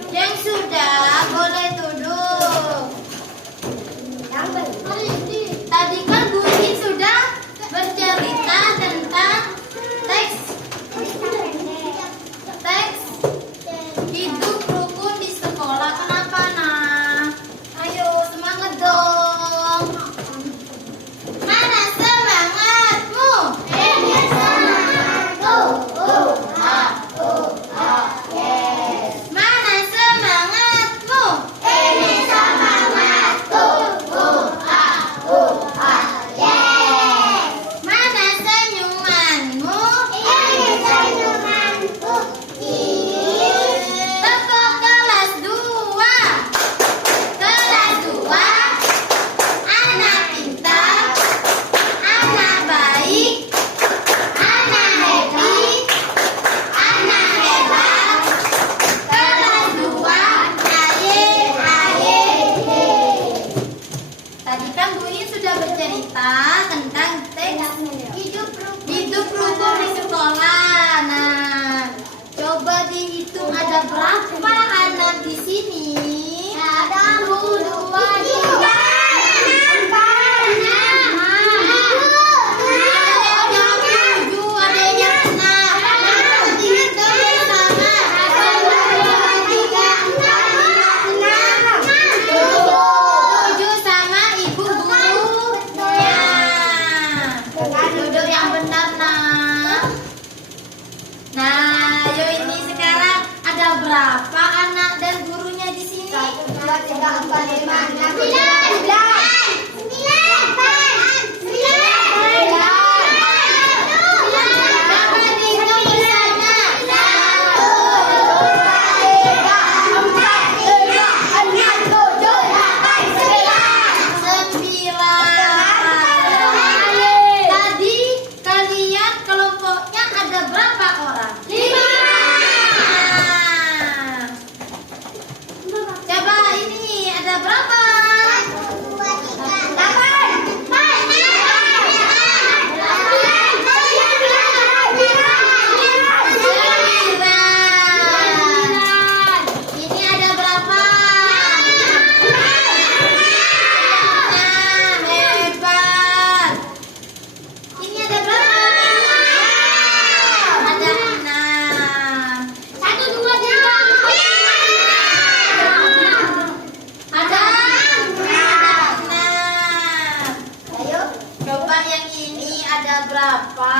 Yang sudah boleh duduk. Tadi kan Bu Iin sudah bercerita tentang teks hidup rukun di sekolah. Kenapa nak? Ayo semangat dong. Mana semangatmu? Ini semangatku. Mana semangatmu? Ini semangatku. Mana senyumanmu? Ini senyumanku. Tepuk kelas 2. Kelas 2. Anak pintar, anak baik, anak happy, anak hebat. Kelas 2. Tadi kan Bu Iin sudah bercerita tentang teks hidup rukun di sekolah. Nah, coba dihitung ada berapa anak di sini? Ada 2, 3, 7 sama ibu gurunya. Duduk yang benar nak. Nah, yo ini sekarang ada berapa anak dan gurunya di sini? 1, 2, 3, 4, 5, 6, 6. Coba yang ini ada berapa?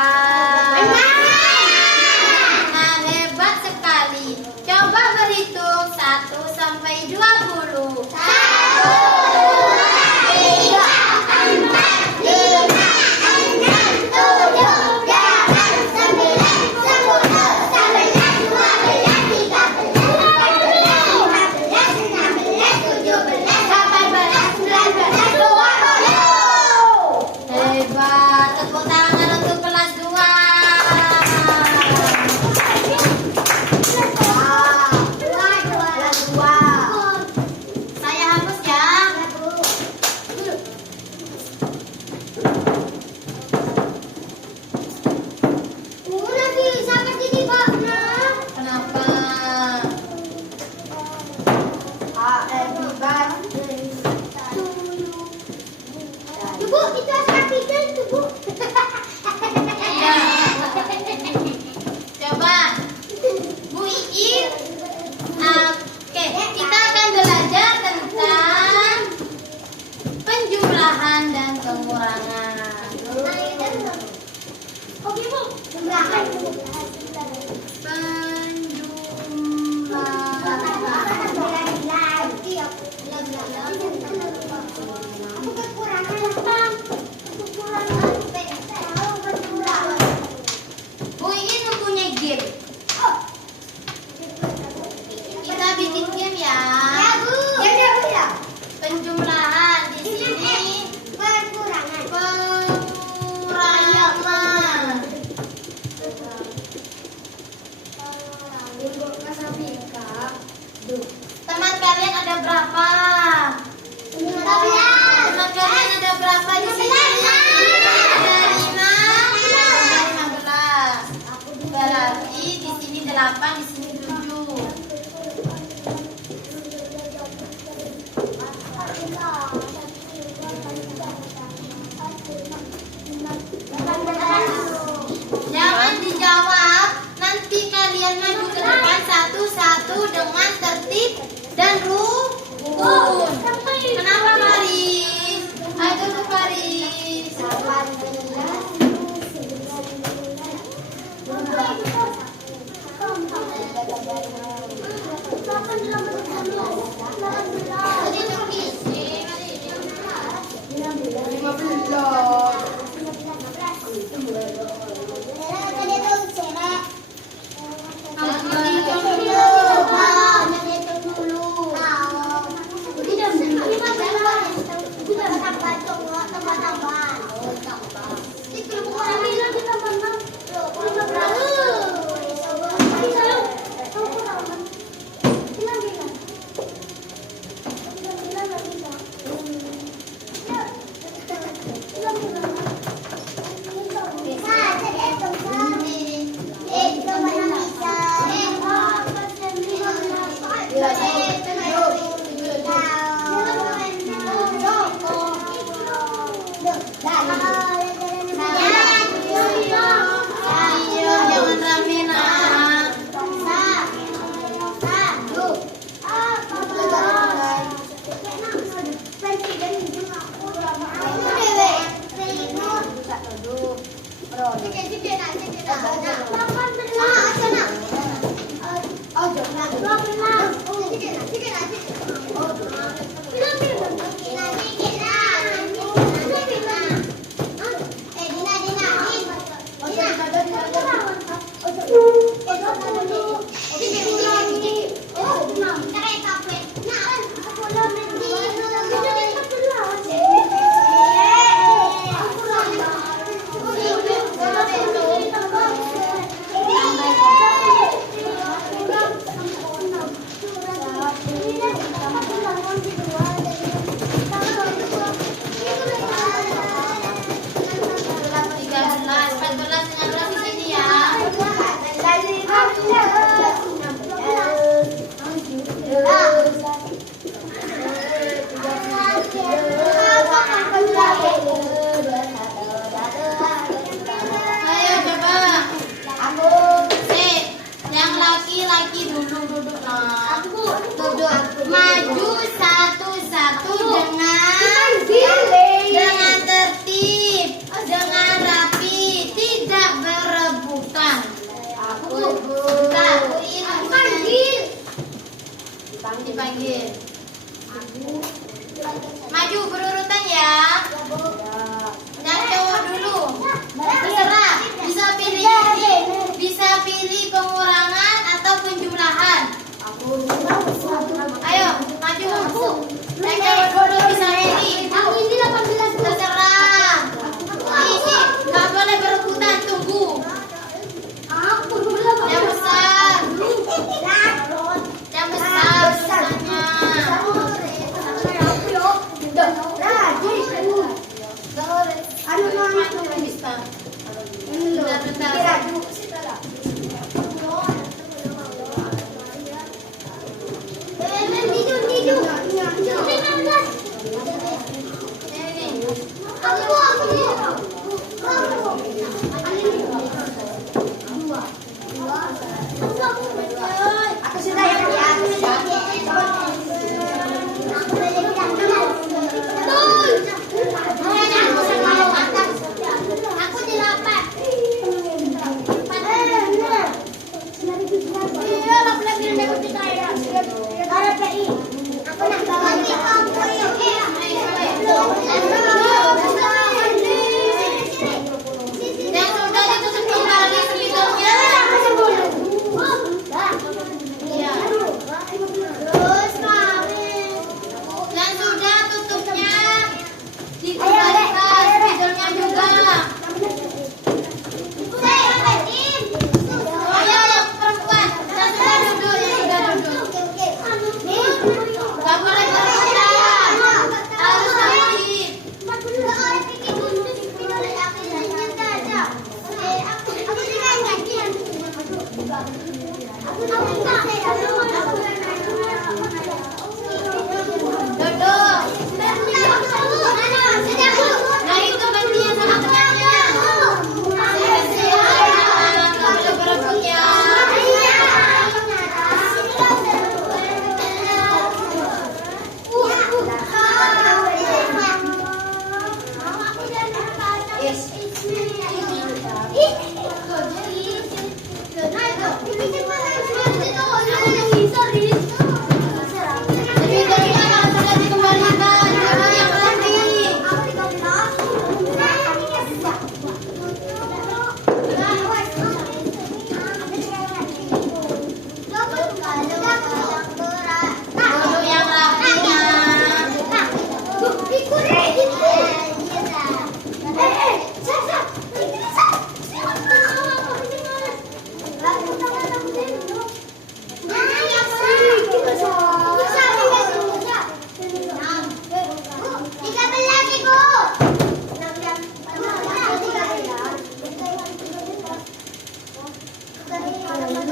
Nah, hebat sekali. Coba berhitung 1 sampai 20. 8, di sini 7. Jangan dijawab, nanti kalian maju ke depan satu-satu dengan tertib dan rukun. Kenapa Paris? Ayo tuh Paris. Ini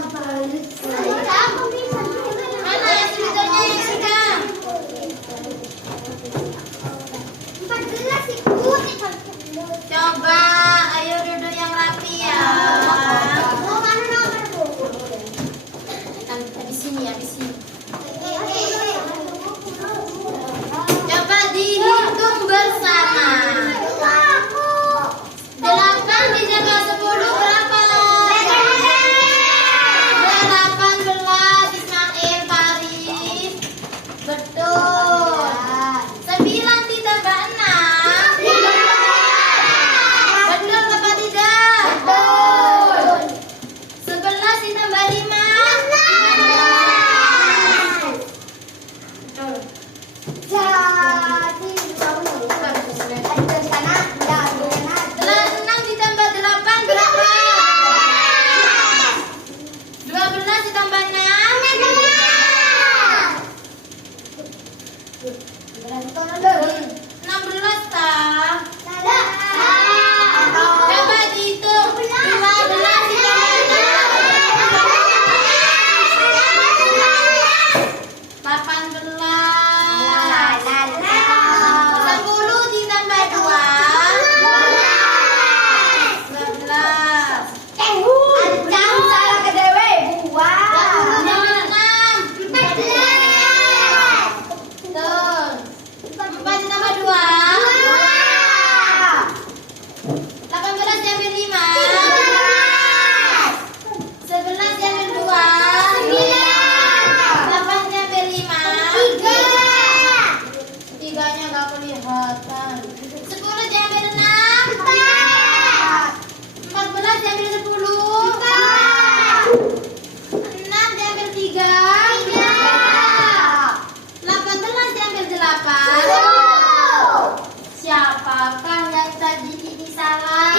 Duduk yang rapinya. Mana yang sebetulnya yang sedang? Coba, ayo duduk yang rapi ya. Di sini ya, di sini. Coba dihitung bersama. 8 dijaga 10 berapa? 18 Ismail Faris. Betul. 9 ditambah 6. Betul apa tidak? Betul. 11 ditambah 5. Betul. Setelah 6 ditambah 8 berapa? 12 ditambah 6. 16 tak? Coba dihitung. 15 ditambah 6. 18. 10 ditambah 2. 12. Betul. 4 ditambah 2. 18 diambil 5. 11 diambil 2. 8 diambil 5. 3-nya gak kelihatan. 10 diambil 6. 14 diambil 10. 6 diambil 3. 18 diambil 8. Siapakah yang tadi ini salah?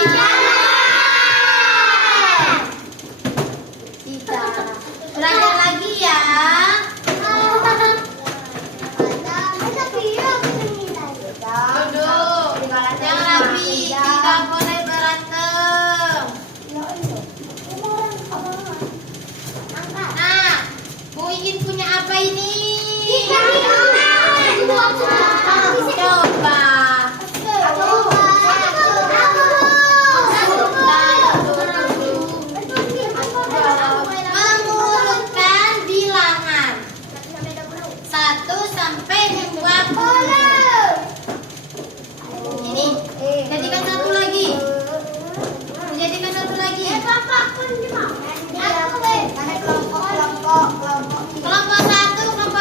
Tidak. Belajar lagi ya. Duduk. Yang rapi. Tidak boleh berantem. Nah, Bu Iin punya apa ini? Coba. Mengurutkan bilangan 1 sampai 20. Ini jadikan satu lagi. Jadikan satu lagi. Kelompok 1, kelompok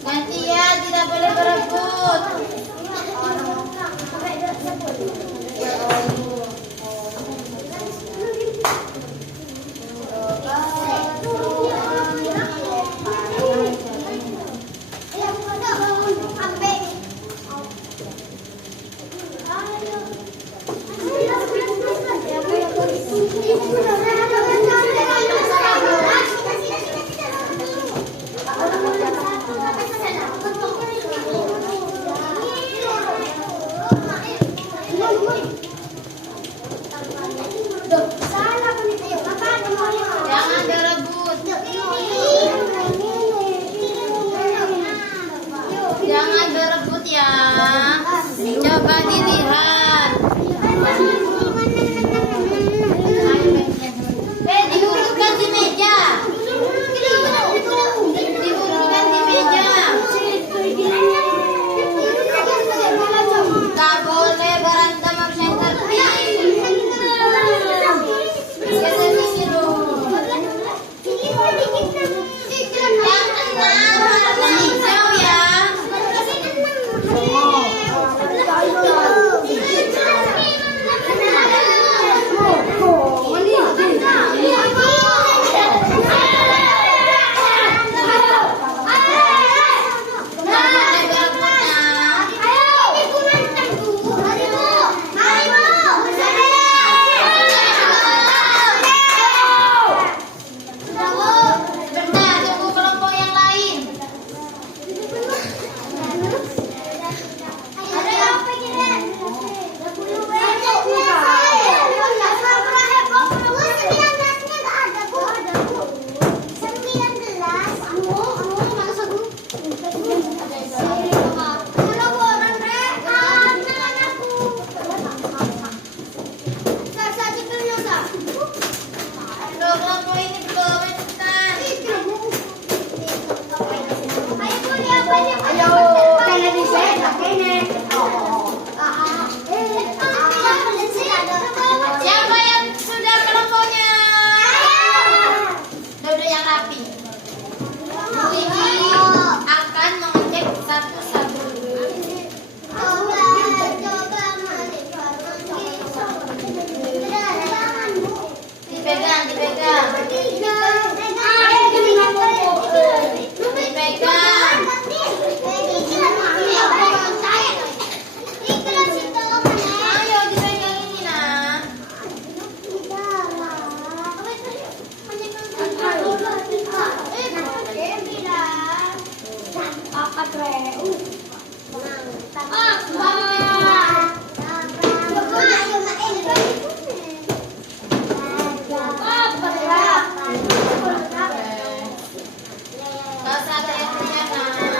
Gantian, tidak boleh berebut. Jangan berebut. Jangan berebut ya. Coba dilihat. Diurutkan di meja. Diurutkan di meja. Tak boleh berantem harus yang tertib. Kita sini dulu. Yang enam warna hijau ya. Bentar, tunggu kelompok yang lain. Aduh, kelompok ini belum, cepetan. Siapa yang sudah kelompoknya? Duduk yang rapi. Bu ini akan mengecek satu-satu. Dipegang, dipegang. Dipegang. Ayo dipegang ini nak. Kalau satu yang punya nak.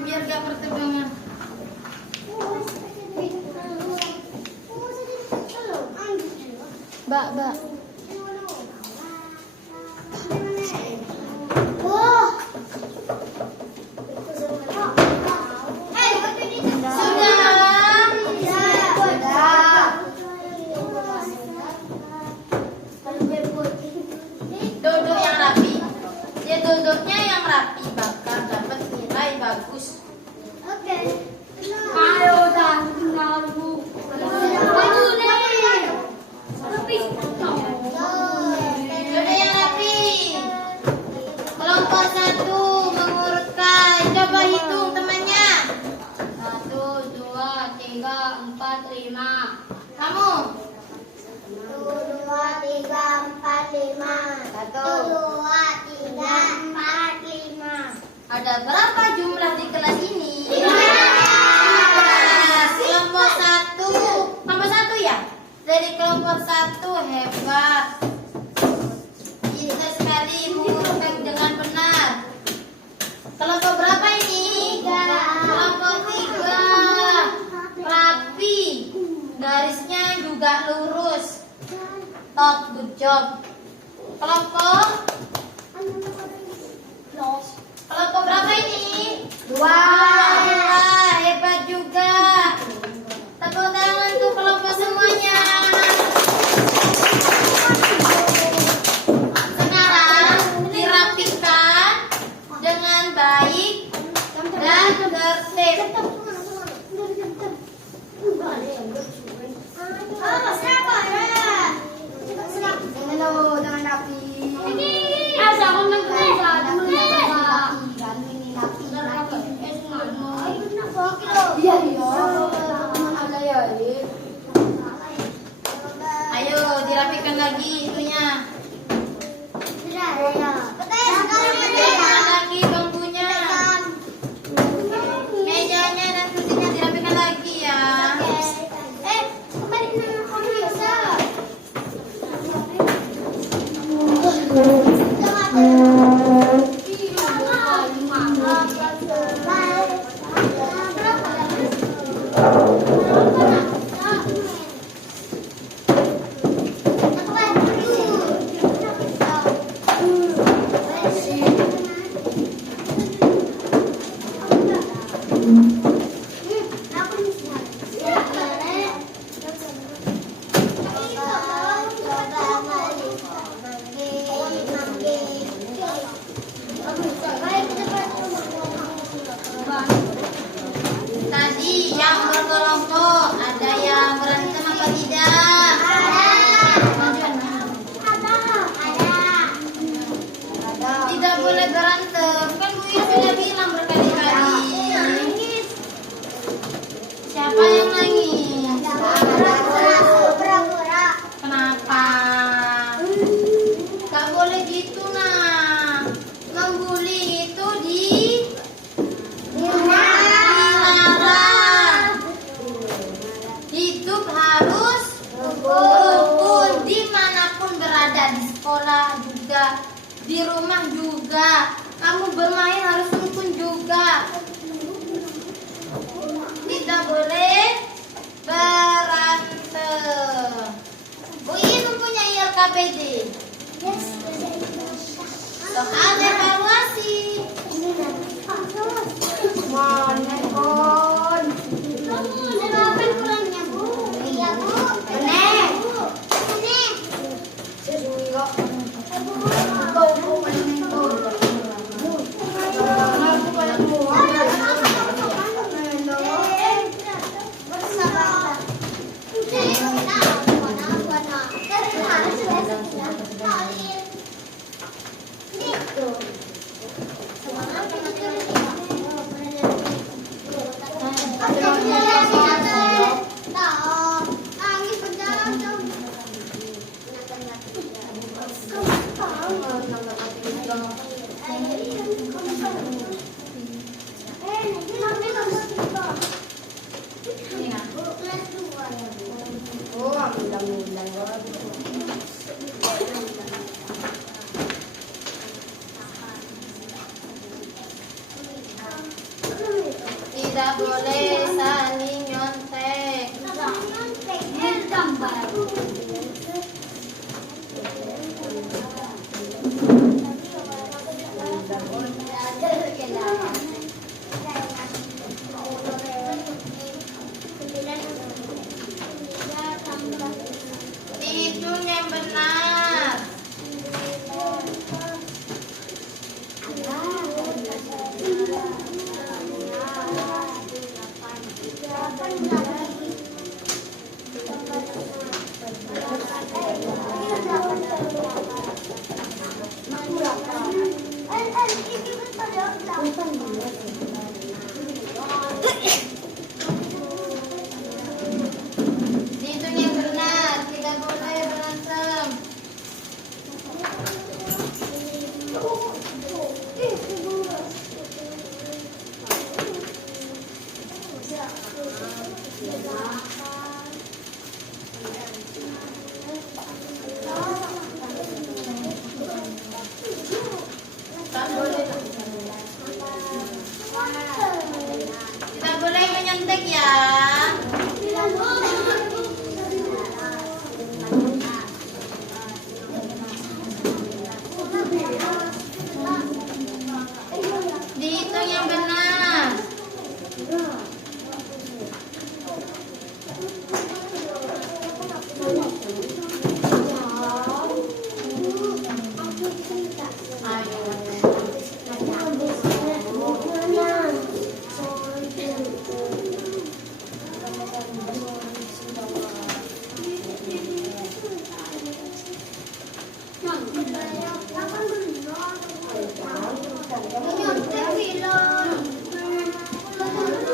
Biar gak bertegangan. Mbak. Duduk yang rapi. Dia duduknya yang rapi, bakal dapat nilai bagus. Oke. Ayo dan tinggalku. Duduk yang rapi. Kelompok 1 mengurutkan. Coba hitung temannya. 1, 2, 3, 4, 5. Kamu? 1, 2, 3, 4, 5. 1, 2, 3, 4, 5. Ada berapa jumlah di kelas ini? 15. Kelompok 1. Tambah 1 ya? Dari kelompok 1 hebat. Pintar sekali mengurutkan dengan benar. Kelompok berapa ini? 3. Kelompok 3. Rapi. Garisnya juga lurus. Top, good job. Kelompok berapa ini? 2. Hebat juga. Tepuk tangan untuk kelompok semuanya. Sekarang dirapikan dengan baik dan tertib. Siapa ya? Dengan rapi. Ayo dirapikan lagi itunya. Dirapikan lagi bangkunya, mejanya dan kursinya dirapikan lagi ya. Tadi yang berkelompok ada yang berantem apa tidak? Tidak boleh berantem. Kan Bu Yu sudah bilang berkali-kali. Siapa yang nangis? Kenapa? Gak boleh gitu nah. Membuli itu dilarang. Hidup harus rukun dimanapun berada, di sekolah juga, di rumah juga. Kamu bermain harus rukun juga. Tidak boleh berantem. Bu Yu mempunyai LKPD. Soal evaluasi. Tidak boleh saling nyontek. benar. Dihitung yang benar, tidak boleh berantem. Tak boleh. Tidak boleh menyontek ya. Dihitung yang benar.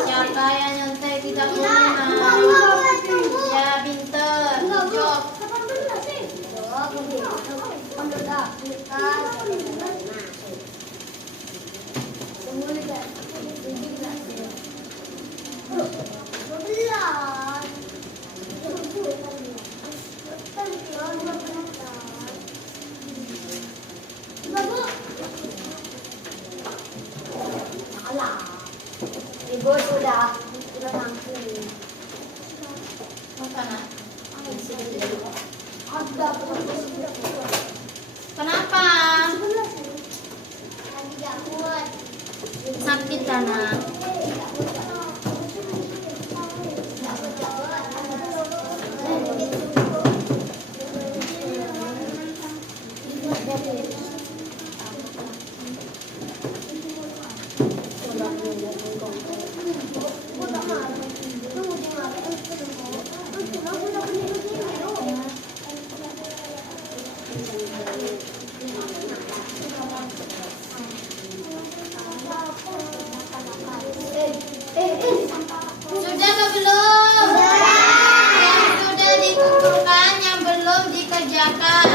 Siapa yang nyontek tidak boleh Mas. Ya pinter. Jok. Ibu sudah langsung. Mana? Ada Kenapa? Sakit anak. Sudah atau belum? Yang sudah dikumpulkan, yang belum dikerjakan.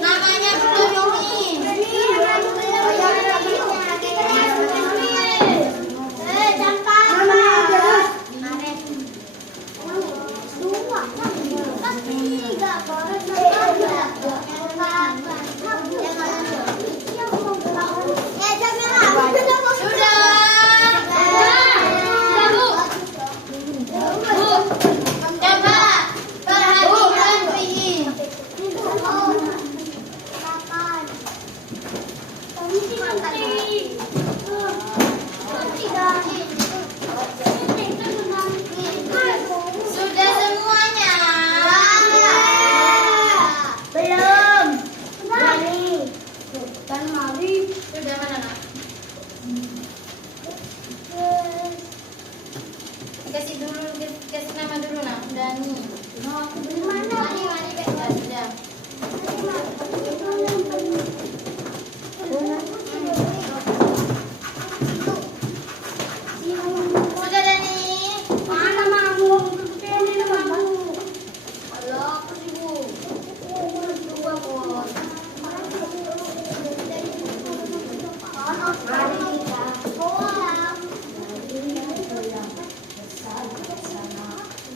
Namanya belum ini. Sudah semuanya? belum. Kan mari. Sudah mana nak? Kasih dulu, kasih nama dulu nak. Dani. Sudah, sudah. Sudah Dani. Mana mamu? Ini mamu. Halo, aku sibuk. Dua bos.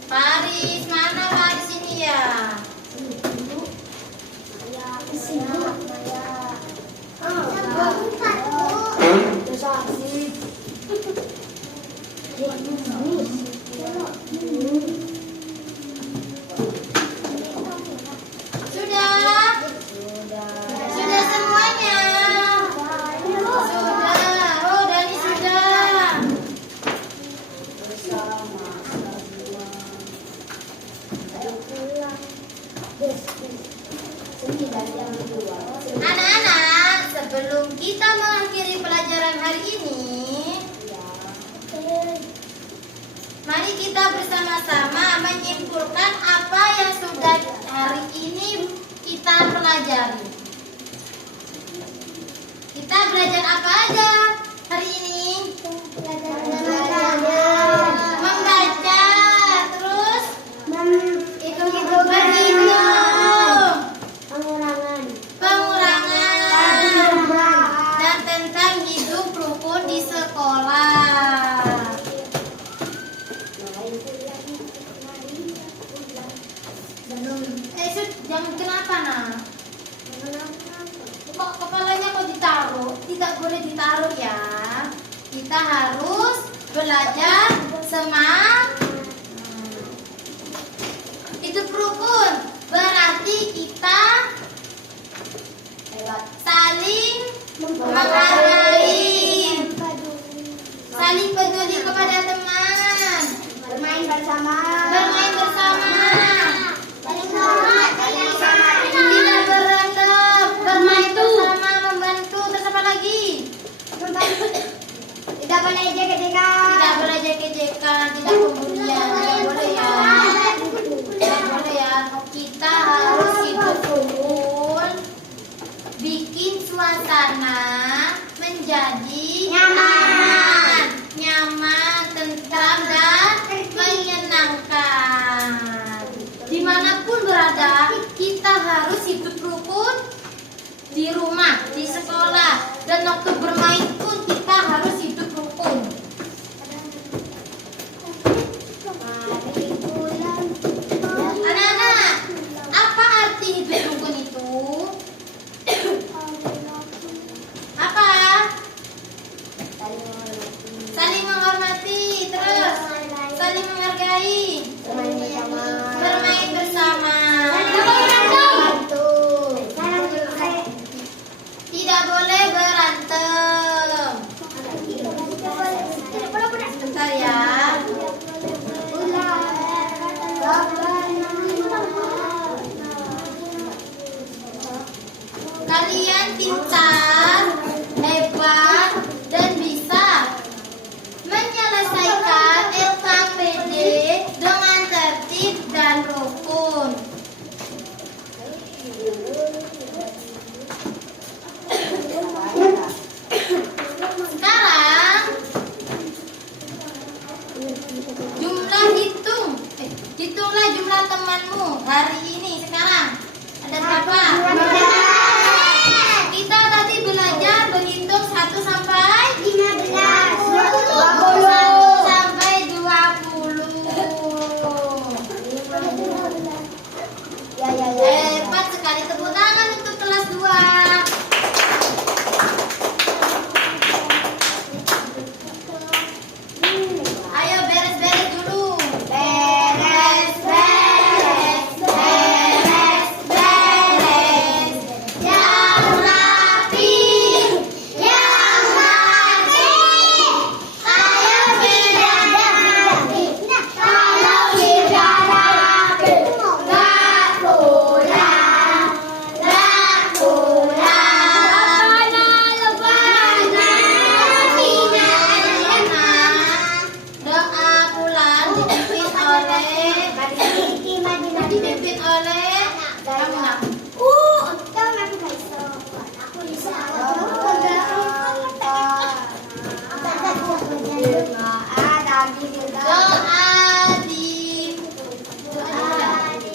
Paris, mana Paris ini ya? Sudah? Sudah semuanya? Sudah. Oh, Dani sudah. kita bersama-sama menyimpulkan apa yang sudah hari ini kita pelajari. Kita belajar apa aja hari ini? Membaca, terus Hitung-hitungan. berhitung, Pengurangan. pengurangan, dan tentang hidup rukun di sekolah. Jangan kenapa nak? Kok kepalanya kok ditaruh? Tidak boleh ditaruh ya. Kita harus belajar semangat. Hidup rukun berarti kita saling menghargai, saling peduli kepada teman, Bermain bersama. bermain bersama, Saling hormat. tidak berantem, bermain bersama, membantu. Terus apa lagi? Tidak boleh ejek-ejekan. Tidak boleh jek-jekan, tidak pembulian, tidak boleh ya. Tidak boleh ya. Kita harus hidup rukun, bikin suasana menjadi Nyaman. nyaman, tentram dan menyenangkan. Dimanapun berada, kita harus hidup rukun di rumah, di sekolah, dan waktu bermain pun kita harus hidup rukun. Anak-anak, apa arti hidup rukun itu? Apa? Saling menghormati, terus saling menghargai, bermain bersama, tidak boleh berantem. Bentar ya. Kalian pintar, hebat, dan bisa menyelesaikan LKPD dengan tertib dan rukun. Sekarang hitunglah jumlah temanmu hari ini. Sekarang ada berapa? Kita tadi belajar berhitung 1 sampai 1 sampai 20. Hebat sekali, tepuk tangan untuk kelas 2. Ayo beres-beres dulu. Beres. Yang rapi, yang rapi. Ayo beres. Kalau tidak rapi, nggak pulang. Doa pulang dipimpin oleh kamu nak. Doa di Rabbi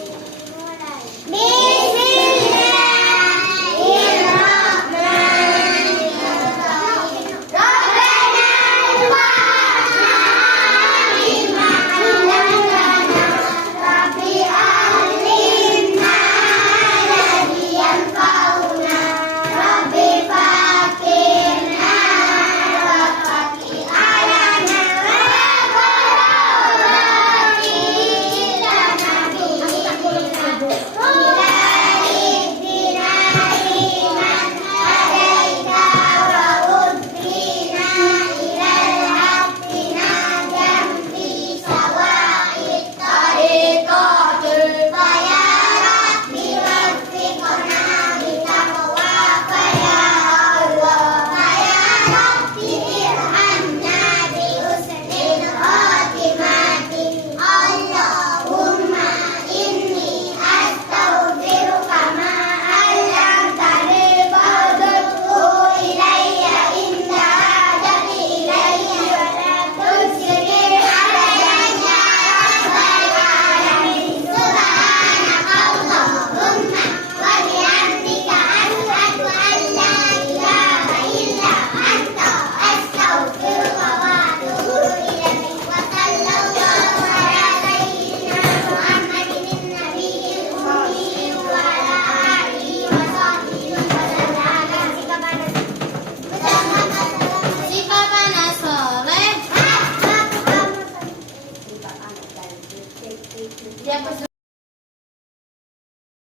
Siapa